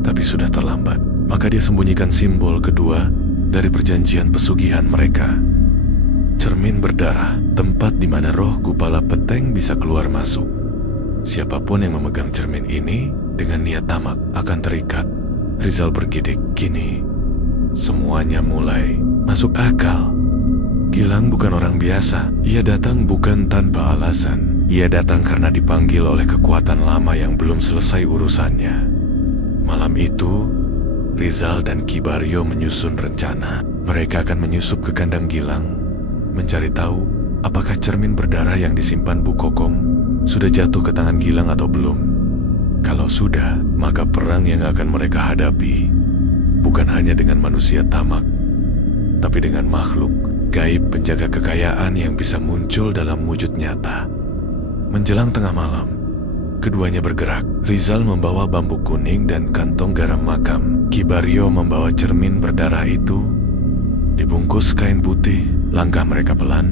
tapi sudah terlambat. Maka dia sembunyikan simbol kedua dari perjanjian pesugihan mereka. Cermin berdarah, tempat di mana roh Gupala Peteng bisa keluar masuk. Siapapun yang memegang cermin ini dengan niat tamak akan terikat." Rizal bergidik. Kini semuanya mulai masuk akal. Gilang bukan orang biasa. Ia datang bukan tanpa alasan. Ia datang karena dipanggil oleh kekuatan lama yang belum selesai urusannya. Malam itu, Rizal dan Ki Baryo menyusun rencana. Mereka akan menyusup ke kandang Gilang, mencari tahu apakah cermin berdarah yang disimpan Bu Kokom sudah jatuh ke tangan Gilang atau belum. Kalau sudah, maka perang yang akan mereka hadapi bukan hanya dengan manusia tamak, tapi dengan makhluk gaib penjaga kekayaan yang bisa muncul dalam wujud nyata. Menjelang tengah malam, keduanya bergerak. Rizal membawa bambu kuning dan kantong garam makam. Ki Baryo membawa cermin berdarah itu dibungkus kain putih. Langkah mereka pelan,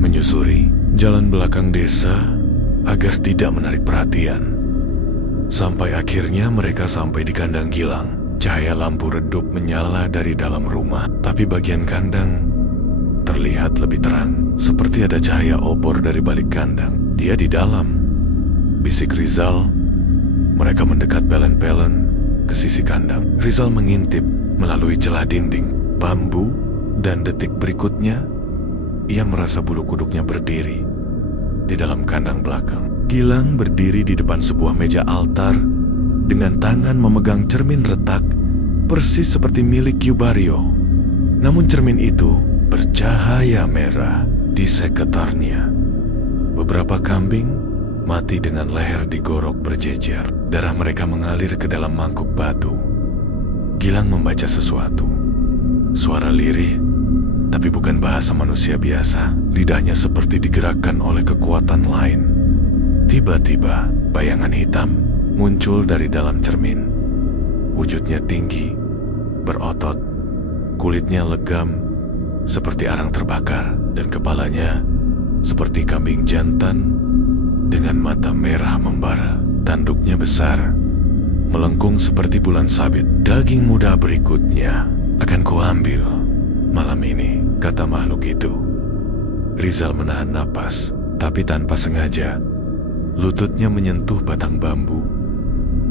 menyusuri jalan belakang desa agar tidak menarik perhatian. Sampai akhirnya mereka sampai di kandang Gilang. Cahaya lampu redup menyala dari dalam rumah, tapi bagian kandang terlihat lebih terang, seperti ada cahaya obor dari balik kandang. "Dia di dalam," bisik Rizal. Mereka mendekat pelen-pelen ke sisi kandang. Rizal mengintip melalui celah dinding bambu, dan detik berikutnya ia merasa bulu kuduknya berdiri di dalam kandang belakang. Gilang berdiri di depan sebuah meja altar dengan tangan memegang cermin retak persis seperti milik Ki Baryo. Namun cermin itu bercahaya merah di sekitarnya. Beberapa kambing mati dengan leher digorok berjejer. Darah mereka mengalir ke dalam mangkuk batu. Gilang membaca sesuatu. Suara lirih, tapi bukan bahasa manusia biasa. Lidahnya seperti digerakkan oleh kekuatan lain. Tiba-tiba, bayangan hitam muncul dari dalam cermin. Wujudnya tinggi, berotot, kulitnya legam seperti arang terbakar, dan kepalanya seperti kambing jantan dengan mata merah membara. Tanduknya besar, melengkung seperti bulan sabit. "Daging muda berikutnya akan kuambil malam ini," kata makhluk itu. Rizal menahan napas, tapi tanpa sengaja lututnya menyentuh batang bambu,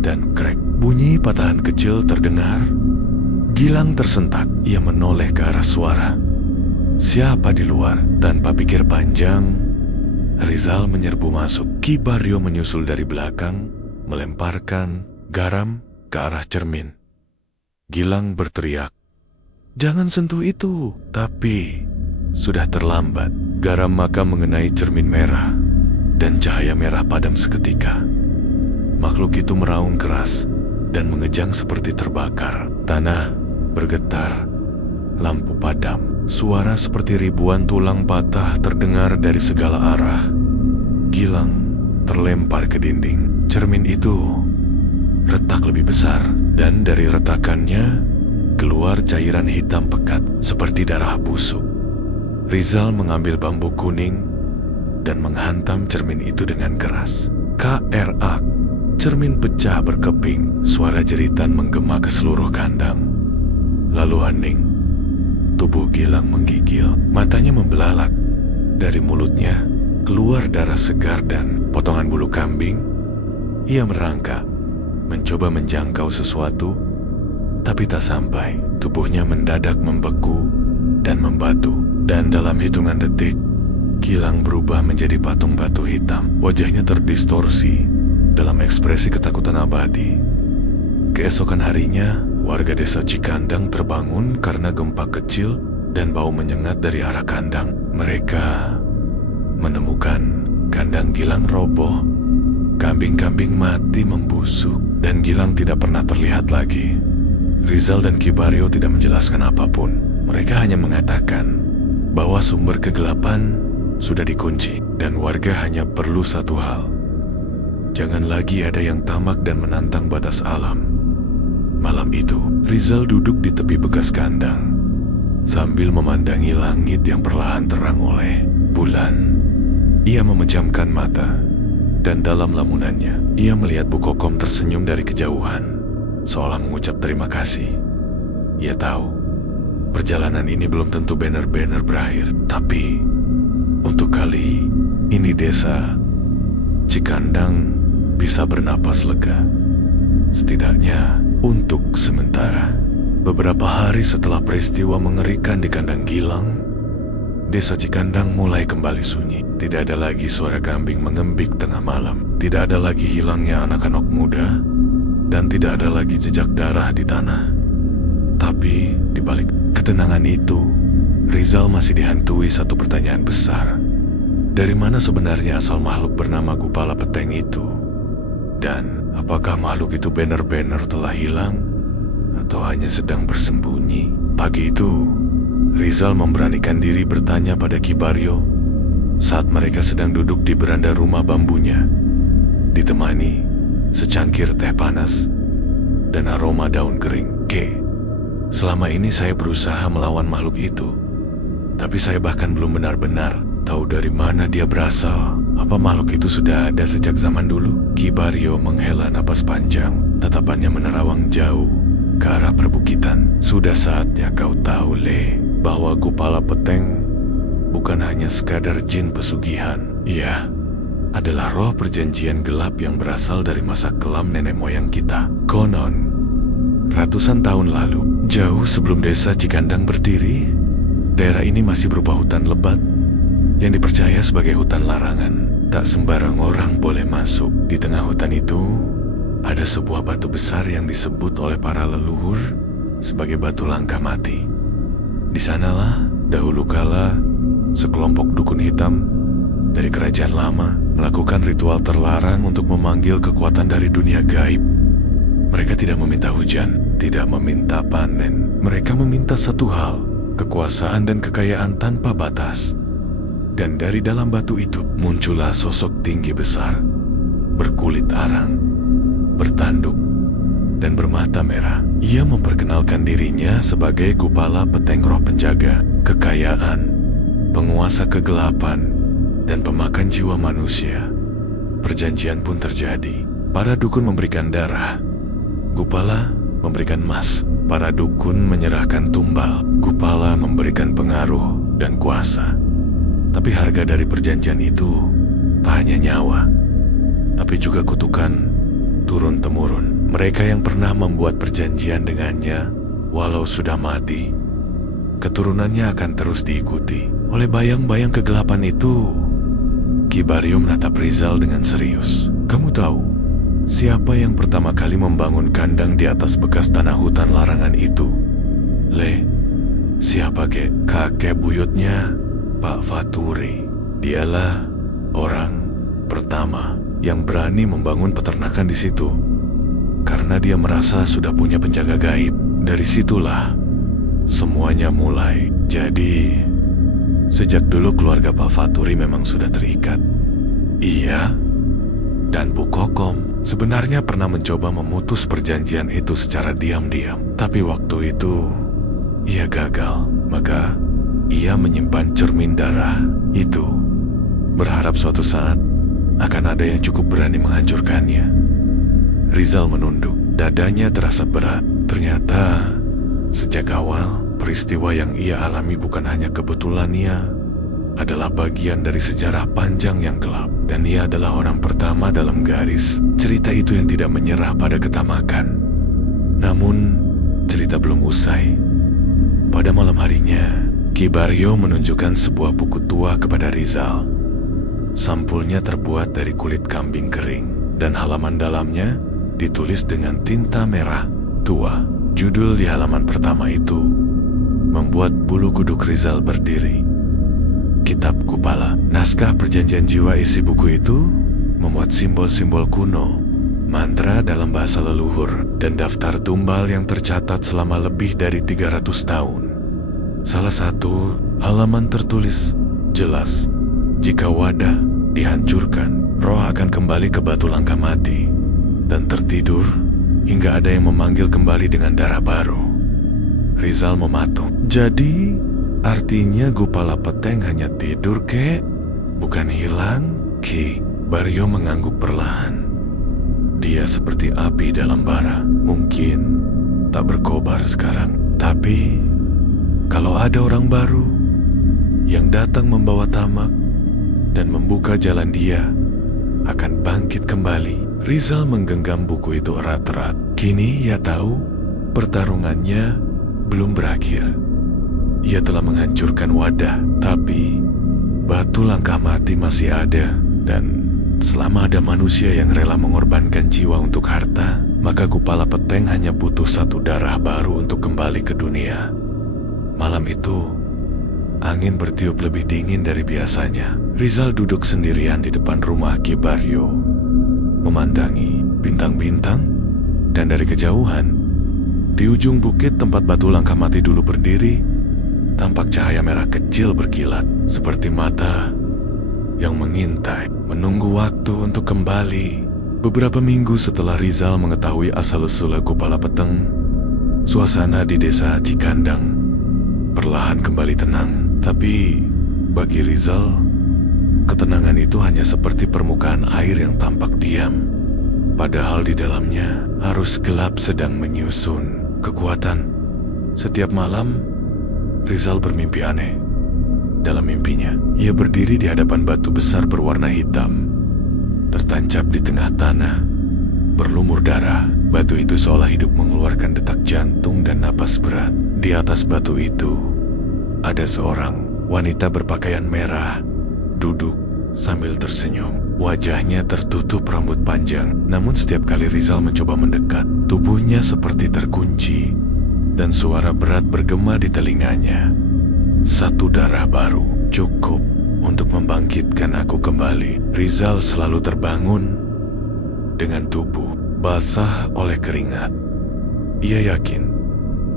dan krek, bunyi patahan kecil terdengar. Gilang tersentak. Ia menoleh ke arah suara. Siapa di luar? Tanpa pikir panjang, Rizal menyerbu masuk. Ki Baryo menyusul dari belakang, melemparkan garam ke arah cermin. Gilang berteriak, "Jangan sentuh itu!" Tapi sudah terlambat. Garam maka mengenai cermin merah, dan cahaya merah padam seketika. Makhluk itu meraung keras dan mengejang seperti terbakar. Tanah bergetar, lampu padam, suara seperti ribuan tulang patah terdengar dari segala arah. Gilang terlempar ke dinding. Cermin itu retak lebih besar, dan dari retakannya keluar cairan hitam pekat seperti darah busuk. Rizal mengambil bambu kuning dan menghantam cermin itu dengan keras. Krak, cermin pecah berkeping. Suara jeritan menggema ke seluruh kandang. Lalu hening. Tubuh Gilang menggigil, matanya membelalak. Dari mulutnya keluar darah segar dan potongan bulu kambing. Ia merangkak, mencoba menjangkau sesuatu, tapi tak sampai. Tubuhnya mendadak membeku dan membatu. Dan dalam hitungan detik, Gilang berubah menjadi patung batu hitam. Wajahnya terdistorsi dalam ekspresi ketakutan abadi. Keesokan harinya, warga desa Cikandang terbangun karena gempa kecil dan bau menyengat dari arah kandang. Mereka menemukan kandang Gilang roboh, kambing-kambing mati membusuk, dan Gilang tidak pernah terlihat lagi. Rizal dan Ki Baryo tidak menjelaskan apapun. Mereka hanya mengatakan bahwa sumber kegelapan sudah dikunci, dan warga hanya perlu satu hal: jangan lagi ada yang tamak dan menantang batas alam. Malam itu, Rizal duduk di tepi bekas kandang sambil memandangi langit yang perlahan terang oleh bulan. Ia memejamkan mata, dan dalam lamunannya ia melihat Bu Kokom tersenyum dari kejauhan, seolah mengucap terima kasih. Ia tahu perjalanan ini belum tentu benar-benar berakhir, tapi untuk kali ini desa Cikandang bisa bernapas lega. Setidaknya untuk sementara. Beberapa hari setelah peristiwa mengerikan di kandang Gilang, desa Cikandang mulai kembali sunyi. Tidak ada lagi suara kambing mengembik tengah malam. Tidak ada lagi hilangnya anak-anak muda, dan tidak ada lagi jejak darah di tanah. Tapi di balik ketenangan itu, Rizal masih dihantui satu pertanyaan besar. Dari mana sebenarnya asal makhluk bernama Gupala Peteng itu? Dan apakah makhluk itu benar-benar telah hilang atau hanya sedang bersembunyi? Pagi itu, Rizal memberanikan diri bertanya pada Ki Baryo saat mereka sedang duduk di beranda rumah bambunya, ditemani secangkir teh panas dan aroma daun kering. Selama ini saya berusaha melawan makhluk itu, tapi saya bahkan belum benar-benar tahu dari mana dia berasal. Apa makhluk itu sudah ada sejak zaman dulu? Ki Baryo menghela napas panjang, tatapannya menerawang jauh ke arah perbukitan. Sudah saatnya kau tahu, Le, bahwa Gupala Peteng bukan hanya sekadar jin pesugihan. Ia adalah roh perjanjian gelap yang berasal dari masa kelam nenek moyang kita. Konon, ratusan tahun lalu, jauh sebelum desa Cikandang berdiri, daerah ini masih berupa hutan lebat yang dipercaya sebagai hutan larangan. Tak sembarang orang boleh masuk. Di tengah hutan itu, ada sebuah batu besar yang disebut oleh para leluhur sebagai batu langkah mati. Di sanalah dahulu kala sekelompok dukun hitam dari kerajaan lama melakukan ritual terlarang untuk memanggil kekuatan dari dunia gaib. Mereka tidak meminta hujan, tidak meminta panen. Mereka meminta satu hal: kekuasaan dan kekayaan tanpa batas. Dan dari dalam batu itu muncullah sosok tinggi besar, berkulit arang, bertanduk, dan bermata merah. Ia memperkenalkan dirinya sebagai Gupala Peteng, roh penjaga kekayaan, penguasa kegelapan, dan pemakan jiwa manusia. Perjanjian pun terjadi. Para dukun memberikan darah, Gupala memberikan emas. Para dukun menyerahkan tumbal, Gupala memberikan pengaruh dan kuasa. Tapi harga dari perjanjian itu tak hanya nyawa, tapi juga kutukan turun-temurun. Mereka yang pernah membuat perjanjian dengannya, walau sudah mati, keturunannya akan terus diikuti oleh bayang-bayang kegelapan itu. Ki Baryo menatap Rizal dengan serius. Kamu tahu siapa yang pertama kali membangun kandang di atas bekas tanah hutan larangan itu? Le, siapa kek? Kakek buyutnya Pak Faturi. Dialah orang pertama yang berani membangun peternakan di situ. Karena dia merasa sudah punya penjaga gaib. Dari situlah semuanya mulai. Jadi, sejak dulu keluarga Pak Faturi memang sudah terikat. Iya, dan Bu Kokom sebenarnya pernah mencoba memutus perjanjian itu secara diam-diam. Tapi waktu itu, ia gagal. Maka, ia menyimpan cermin darah itu. Berharap suatu saat akan ada yang cukup berani menghancurkannya. Rizal menunduk, dadanya terasa berat. Ternyata, sejak awal, peristiwa yang ia alami bukan hanya kebetulan. Ia adalah bagian dari sejarah panjang yang gelap. Dan ia adalah orang pertama dalam garis cerita itu yang tidak menyerah pada ketamakan. Namun, cerita belum usai. Pada malam harinya, Ki Baryo menunjukkan sebuah buku tua kepada Rizal. Sampulnya terbuat dari kulit kambing kering, dan halaman dalamnya ditulis dengan tinta merah tua. Judul di halaman pertama itu membuat bulu kuduk Rizal berdiri. Kitab Kupala. Naskah perjanjian jiwa isi buku itu memuat simbol-simbol kuno, mantra dalam bahasa leluhur, dan daftar tumbal yang tercatat selama lebih dari 300 tahun. Salah satu halaman tertulis jelas, jika wadah dihancurkan, roh akan kembali ke batu langkah mati dan tertidur hingga ada yang memanggil kembali dengan darah baru. Rizal mematung. Jadi, artinya Gupala Peteng hanya tidur, kek? Bukan hilang? Ki Baryo mengangguk perlahan. Dia seperti api dalam bara. Mungkin tak berkobar sekarang. Tapi, kalau ada orang baru yang datang membawa tamak dan membuka jalan, dia akan bangkit kembali. Rizal menggenggam buku itu erat-erat. Kini ia tahu pertarungannya belum berakhir. Ia telah menghancurkan wadah, tapi batu langkah mati masih ada. Dan selama ada manusia yang rela mengorbankan jiwa untuk harta, maka Gupala Peteng hanya butuh satu darah baru untuk kembali ke dunia. Malam itu, angin bertiup lebih dingin dari biasanya. Rizal duduk sendirian di depan rumah Ki Baryo, memandangi bintang-bintang, dan dari kejauhan, di ujung bukit tempat batu langkah mati dulu berdiri, tampak cahaya merah kecil berkilat, seperti mata yang mengintai, menunggu waktu untuk kembali. Beberapa minggu setelah Rizal mengetahui asal-usul Gupala Peteng, suasana di desa Cikandang perlahan kembali tenang. Tapi bagi Rizal, ketenangan itu hanya seperti permukaan air yang tampak diam, padahal di dalamnya arus gelap sedang menyusun kekuatan. Setiap malam, Rizal bermimpi aneh. Dalam mimpinya, ia berdiri di hadapan batu besar berwarna hitam, tertancap di tengah tanah, berlumur darah. Batu itu seolah hidup mengeluarkan detak jantung dan napas berat. Di atas batu itu, ada seorang wanita berpakaian merah, duduk sambil tersenyum. Wajahnya tertutup rambut panjang. Namun setiap kali Rizal mencoba mendekat, tubuhnya seperti terkunci, dan suara berat bergema di telinganya. Satu darah baru cukup untuk membangkitkan aku kembali. Rizal selalu terbangun dengan tubuh basah oleh keringat. Ia yakin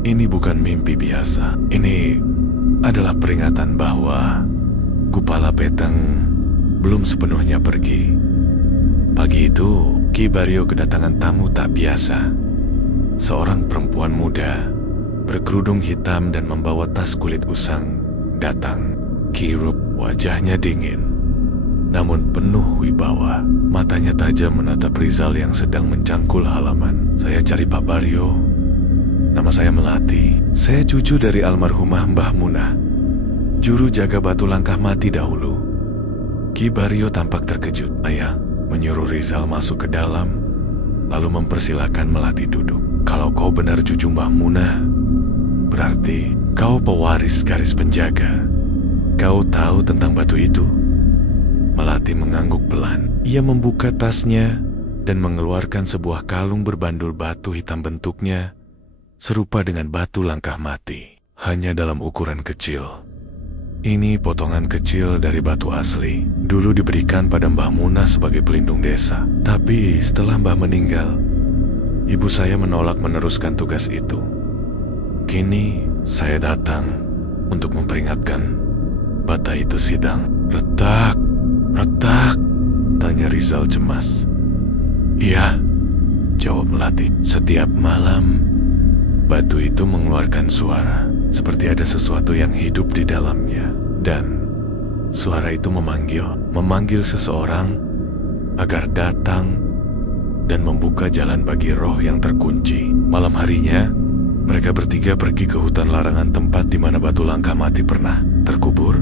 ini bukan mimpi biasa. Ini adalah peringatan bahwa Gupala Peteng belum sepenuhnya pergi. Pagi itu, Ki Baryo kedatangan tamu tak biasa. Seorang perempuan muda, berkerudung hitam dan membawa tas kulit usang, datang. Ki Rup, wajahnya dingin, namun penuh wibawa. Matanya tajam menatap Rizal yang sedang mencangkul halaman. Saya cari Pak Baryo. Nama saya Melati. Saya cucu dari almarhumah Mbah Munah, juru jaga batu langkah mati dahulu. Ki Baryo tampak terkejut. Ayah menyuruh Rizal masuk ke dalam, lalu mempersilahkan Melati duduk. Kalau kau benar cucu Mbah Munah, berarti kau pewaris garis penjaga. Kau tahu tentang batu itu? Melati mengangguk pelan. Ia membuka tasnya dan mengeluarkan sebuah kalung berbandul batu hitam bentuknya, serupa dengan batu langkah mati, hanya dalam ukuran kecil. Ini potongan kecil dari batu asli. Dulu diberikan pada Mbah Munah sebagai pelindung desa. Tapi setelah Mbah meninggal, ibu saya menolak meneruskan tugas itu. Kini saya datang untuk memperingatkan bata itu sidang. Retak, retak, tanya Rizal cemas. Iya, jawab Melati. Setiap malam, batu itu mengeluarkan suara, seperti ada sesuatu yang hidup di dalamnya. Dan suara itu memanggil seseorang agar datang dan membuka jalan bagi roh yang terkunci. Malam harinya, mereka bertiga pergi ke hutan larangan, tempat di mana batu langkah mati pernah terkubur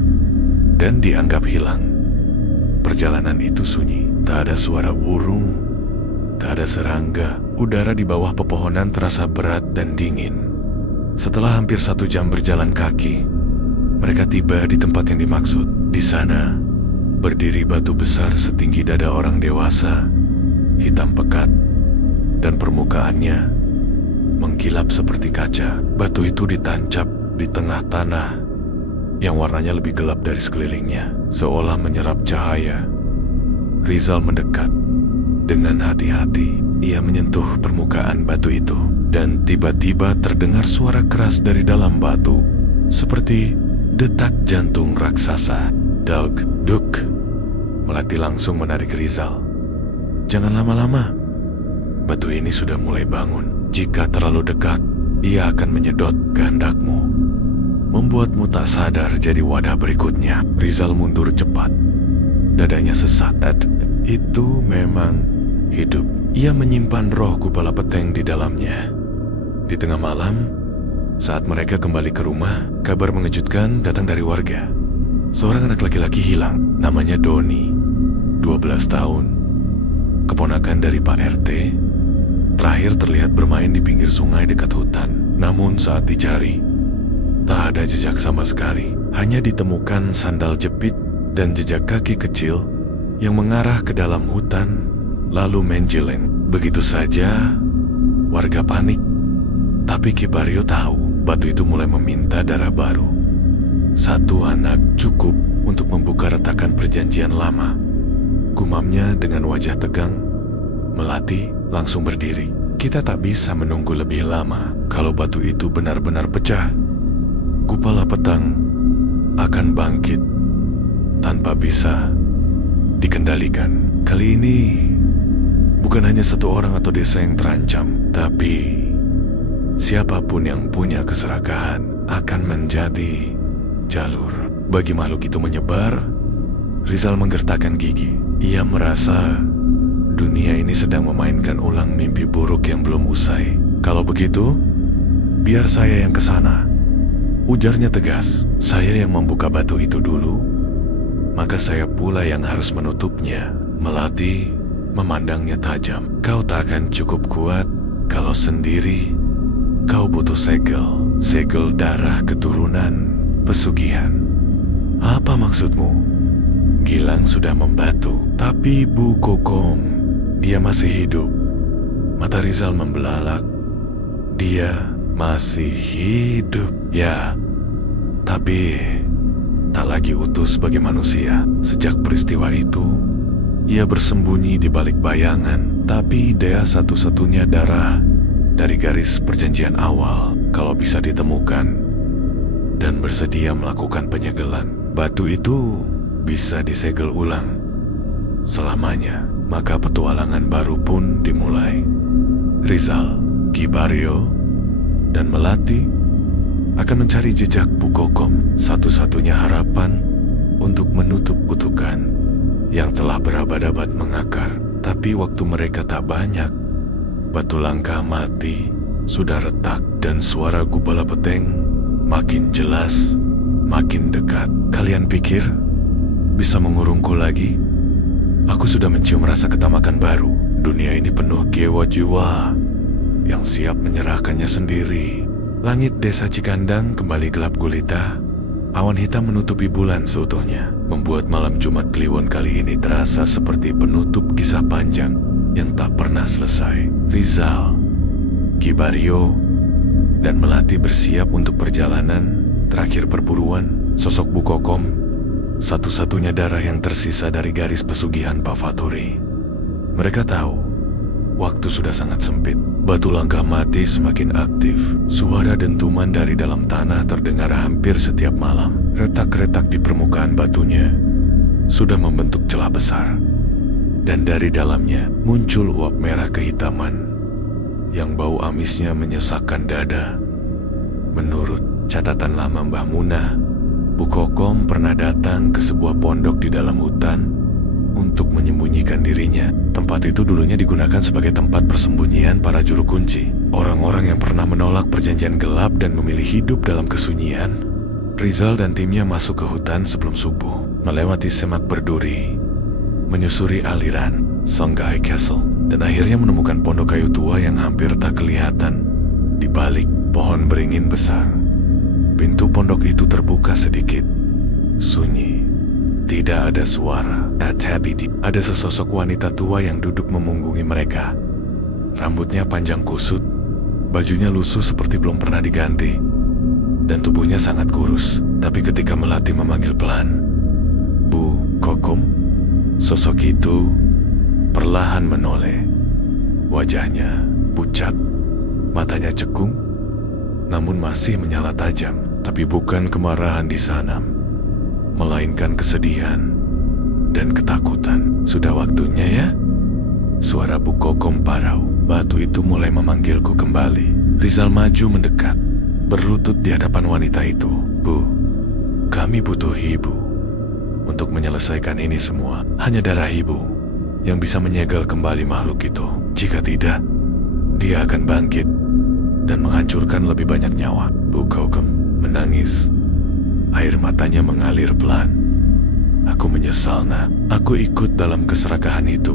dan dianggap hilang. Perjalanan itu sunyi, tak ada suara burung, tak ada serangga. Udara di bawah pepohonan terasa berat dan dingin. Setelah hampir 1 jam berjalan kaki, mereka tiba di tempat yang dimaksud. Di sana, berdiri batu besar setinggi dada orang dewasa, hitam pekat, dan permukaannya mengkilap seperti kaca. Batu itu ditancap di tengah tanah yang warnanya lebih gelap dari sekelilingnya, seolah menyerap cahaya. Rizal mendekat. Dengan hati-hati, ia menyentuh permukaan batu itu, dan tiba-tiba terdengar suara keras dari dalam batu, seperti detak jantung raksasa. Dug, duk. Melati langsung menarik Rizal. Jangan lama-lama. Batu ini sudah mulai bangun. Jika terlalu dekat, ia akan menyedot kehendakmu, membuatmu tak sadar jadi wadah berikutnya. Rizal mundur cepat. Dadanya sesak. Itu memang hidup. Ia menyimpan roh Gupala Peteng di dalamnya. Di tengah malam, saat mereka kembali ke rumah, kabar mengejutkan datang dari warga. Seorang anak laki-laki hilang, namanya Doni, 12 tahun. Keponakan dari Pak RT, terakhir terlihat bermain di pinggir sungai dekat hutan. Namun saat dicari, tak ada jejak sama sekali. Hanya ditemukan sandal jepit dan jejak kaki kecil yang mengarah ke dalam hutan, lalu menjeleng. Begitu saja, warga panik. Tapi Ki Baryo tahu batu itu mulai meminta darah baru. 1 anak cukup untuk membuka retakan perjanjian lama. Gumamnya dengan wajah tegang. Melati langsung berdiri. Kita tak bisa menunggu lebih lama. Kalau batu itu benar-benar pecah, Gupala Peteng akan bangkit tanpa bisa dikendalikan. Kali ini bukan hanya 1 orang atau desa yang terancam, tapi siapapun yang punya keserakahan akan menjadi jalur bagi makhluk itu menyebar. Rizal menggertakkan gigi. Ia merasa dunia ini sedang memainkan ulang mimpi buruk yang belum usai. Kalau begitu, biar saya yang kesana, ujarnya tegas. Saya yang membuka batu itu dulu, maka saya pula yang harus menutupnya. Melati memandangnya tajam. Kau tak akan cukup kuat kalau sendiri. Kau butuh segel. Segel darah keturunan pesugihan. Apa maksudmu? Gilang sudah membatu, tapi Bu Kokom, dia masih hidup. Mata Rizal membelalak. Dia masih hidup, ya. Tapi tak lagi utuh sebagai manusia. Sejak peristiwa itu, ia bersembunyi di balik bayangan. Tapi idea satu-satunya darah dari garis perjanjian awal, kalau bisa ditemukan dan bersedia melakukan penyegelan, batu itu bisa disegel ulang selamanya. Maka petualangan baru pun dimulai. Rizal, Ki Baryo, dan Melati akan mencari jejak Bu Kokom, satu-satunya harapan untuk menutup kutukan yang telah berabad-abad mengakar. Tapi waktu mereka tak banyak. Batu langkah mati sudah retak, dan suara Gupala Peteng makin jelas, makin dekat. Kalian pikir bisa mengurungku lagi? Aku sudah mencium rasa ketamakan baru. Dunia ini penuh jiwa-jiwa yang siap menyerahkannya sendiri. Langit desa Cikandang kembali gelap gulita. Awan hitam menutupi bulan seutuhnya, membuat malam Jumat Kliwon kali ini terasa seperti penutup kisah panjang yang tak pernah selesai. Rizal, Ki Baryo, dan Melati bersiap untuk perjalanan terakhir perburuan. Sosok Bu Kokom, satu-satunya darah yang tersisa dari garis pesugihan Pak Faturi. Mereka tahu, waktu sudah sangat sempit. Batu langkah mati semakin aktif. Suara dentuman dari dalam tanah terdengar hampir setiap malam. Retak-retak di permukaan batunya sudah membentuk celah besar. Dan dari dalamnya muncul uap merah kehitaman yang bau amisnya menyesakkan dada. Menurut catatan lama Mbah Munah, Bu Kokom pernah datang ke sebuah pondok di dalam hutan untuk menyembunyikan dirinya. Tempat itu dulunya digunakan sebagai tempat persembunyian para juru kunci, orang-orang yang pernah menolak perjanjian gelap dan memilih hidup dalam kesunyian. Rizal dan timnya masuk ke hutan sebelum subuh, melewati semak berduri, menyusuri aliran Songhai Castle, dan akhirnya menemukan pondok kayu tua yang hampir tak kelihatan di balik pohon beringin besar. Pintu pondok itu terbuka sedikit, sunyi. Tidak ada suara. Tapi ada sesosok wanita tua yang duduk memunggungi mereka. Rambutnya panjang kusut, bajunya lusuh seperti belum pernah diganti, dan tubuhnya sangat kurus. Tapi ketika Melati memanggil pelan, "Bu Kokom," sosok itu perlahan menoleh. Wajahnya pucat, matanya cekung, namun masih menyala tajam. Tapi bukan kemarahan di sana, melainkan kesedihan dan ketakutan. "Sudah waktunya ya?" Suara Bu Kokom parau. Batu itu mulai memanggilku kembali. Rizal maju mendekat, berlutut di hadapan wanita itu. "Bu, kami butuh ibu untuk menyelesaikan ini semua. Hanya darah ibu yang bisa menyegel kembali makhluk itu. Jika tidak, dia akan bangkit dan menghancurkan lebih banyak nyawa." Bu Kokom menangis. Air matanya mengalir pelan. "Aku menyesal, Nak. Aku ikut dalam keserakahan itu.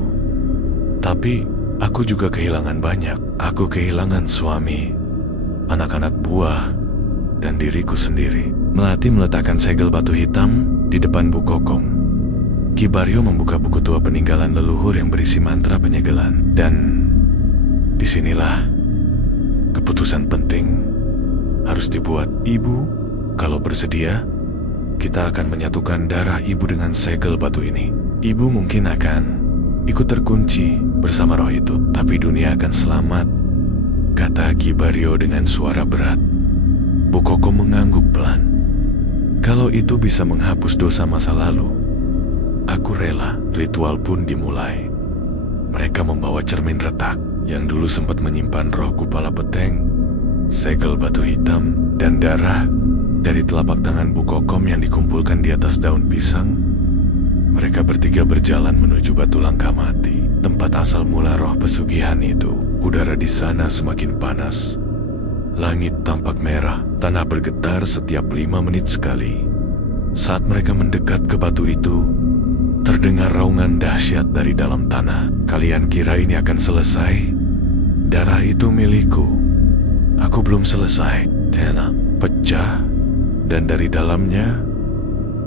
Tapi aku juga kehilangan banyak. Aku kehilangan suami, anak-anak buah, dan diriku sendiri." Melati meletakkan segel batu hitam di depan Bu Kokom. Ki Baryo membuka buku tua peninggalan leluhur yang berisi mantra penyegelan. Dan disinilah keputusan penting harus dibuat. "Ibu, kalau bersedia, kita akan menyatukan darah ibu dengan segel batu ini. Ibu mungkin akan ikut terkunci bersama roh itu, tapi dunia akan selamat," kata Ki Baryo dengan suara berat. Bu Kokom mengangguk pelan. "Kalau itu bisa menghapus dosa masa lalu, aku rela." Ritual pun dimulai. Mereka membawa cermin retak yang dulu sempat menyimpan roh Kupala Peteng, segel batu hitam, dan darah dari telapak tangan Bu Kokom yang dikumpulkan di atas daun pisang. Mereka bertiga berjalan menuju batu langkah mati, tempat asal mula roh pesugihan itu. Udara di sana semakin panas. Langit tampak merah, tanah bergetar setiap 5 menit sekali. Saat mereka mendekat ke batu itu, terdengar raungan dahsyat dari dalam tanah. "Kalian kira ini akan selesai? Darah itu milikku. Aku belum selesai." Tanah pecah, dan dari dalamnya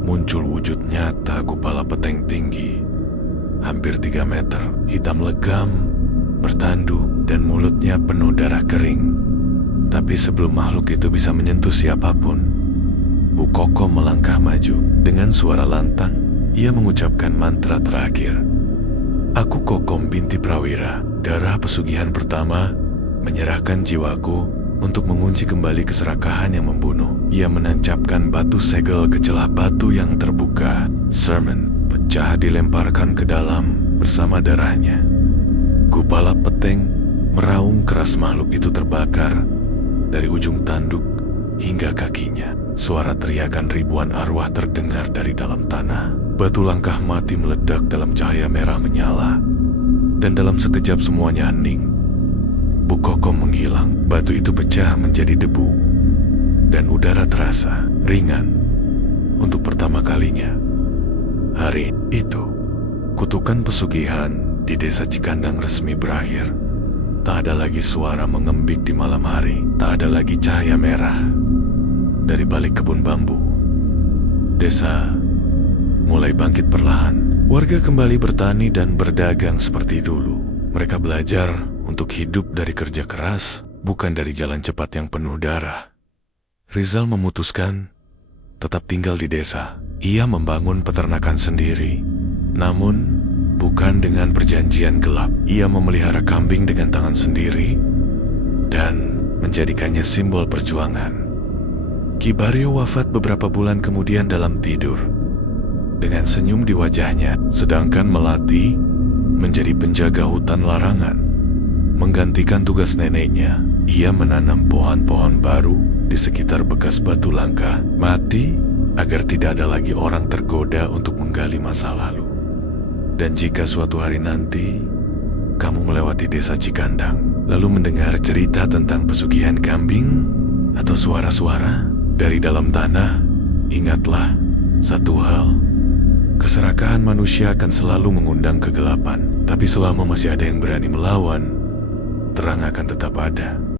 muncul wujud nyata Kupala Peteng tinggi, hampir 3 meter, hitam legam, bertanduk, dan mulutnya penuh darah kering. Tapi sebelum makhluk itu bisa menyentuh siapapun, Bu Kokom melangkah maju. Dengan suara lantang, ia mengucapkan mantra terakhir. "Aku Kokom binti Prawira, darah pesugihan pertama, menyerahkan jiwaku untuk mengunci kembali keserakahan yang membunuh." Ia menancapkan batu segel ke celah batu yang terbuka. Sermon pecah dilemparkan ke dalam bersama darahnya. Kupala Peteng meraung keras. Makhluk itu terbakar dari ujung tanduk hingga kakinya. Suara teriakan ribuan arwah terdengar dari dalam tanah. Batu langkah mati meledak dalam cahaya merah menyala, dan dalam sekejap semuanya hening. Bu Kokom menghilang. Batu itu pecah menjadi debu, dan udara terasa ringan untuk pertama kalinya. Hari itu, kutukan pesugihan di desa Cikandang resmi berakhir. Tak ada lagi suara mengembik di malam hari. Tak ada lagi cahaya merah dari balik kebun bambu. Desa mulai bangkit perlahan. Warga kembali bertani dan berdagang seperti dulu. Mereka belajar untuk hidup dari kerja keras, bukan dari jalan cepat yang penuh darah. Rizal memutuskan tetap tinggal di desa. Ia membangun peternakan sendiri. Namun, bukan dengan perjanjian gelap. Ia memelihara kambing dengan tangan sendiri dan menjadikannya simbol perjuangan. Ki Baryo wafat beberapa bulan kemudian dalam tidur, dengan senyum di wajahnya, sedangkan Melati menjadi penjaga hutan larangan. Menggantikan tugas neneknya, ia menanam pohon-pohon baru di sekitar bekas batu langkah. Mati agar tidak ada lagi orang tergoda untuk menggali masa lalu. Dan jika suatu hari nanti kamu melewati desa Cikandang, lalu mendengar cerita tentang pesugihan kambing atau suara-suara dari dalam tanah, ingatlah satu hal. Keserakahan manusia akan selalu mengundang kegelapan, tapi selama masih ada yang berani melawan, terang akan tetap ada.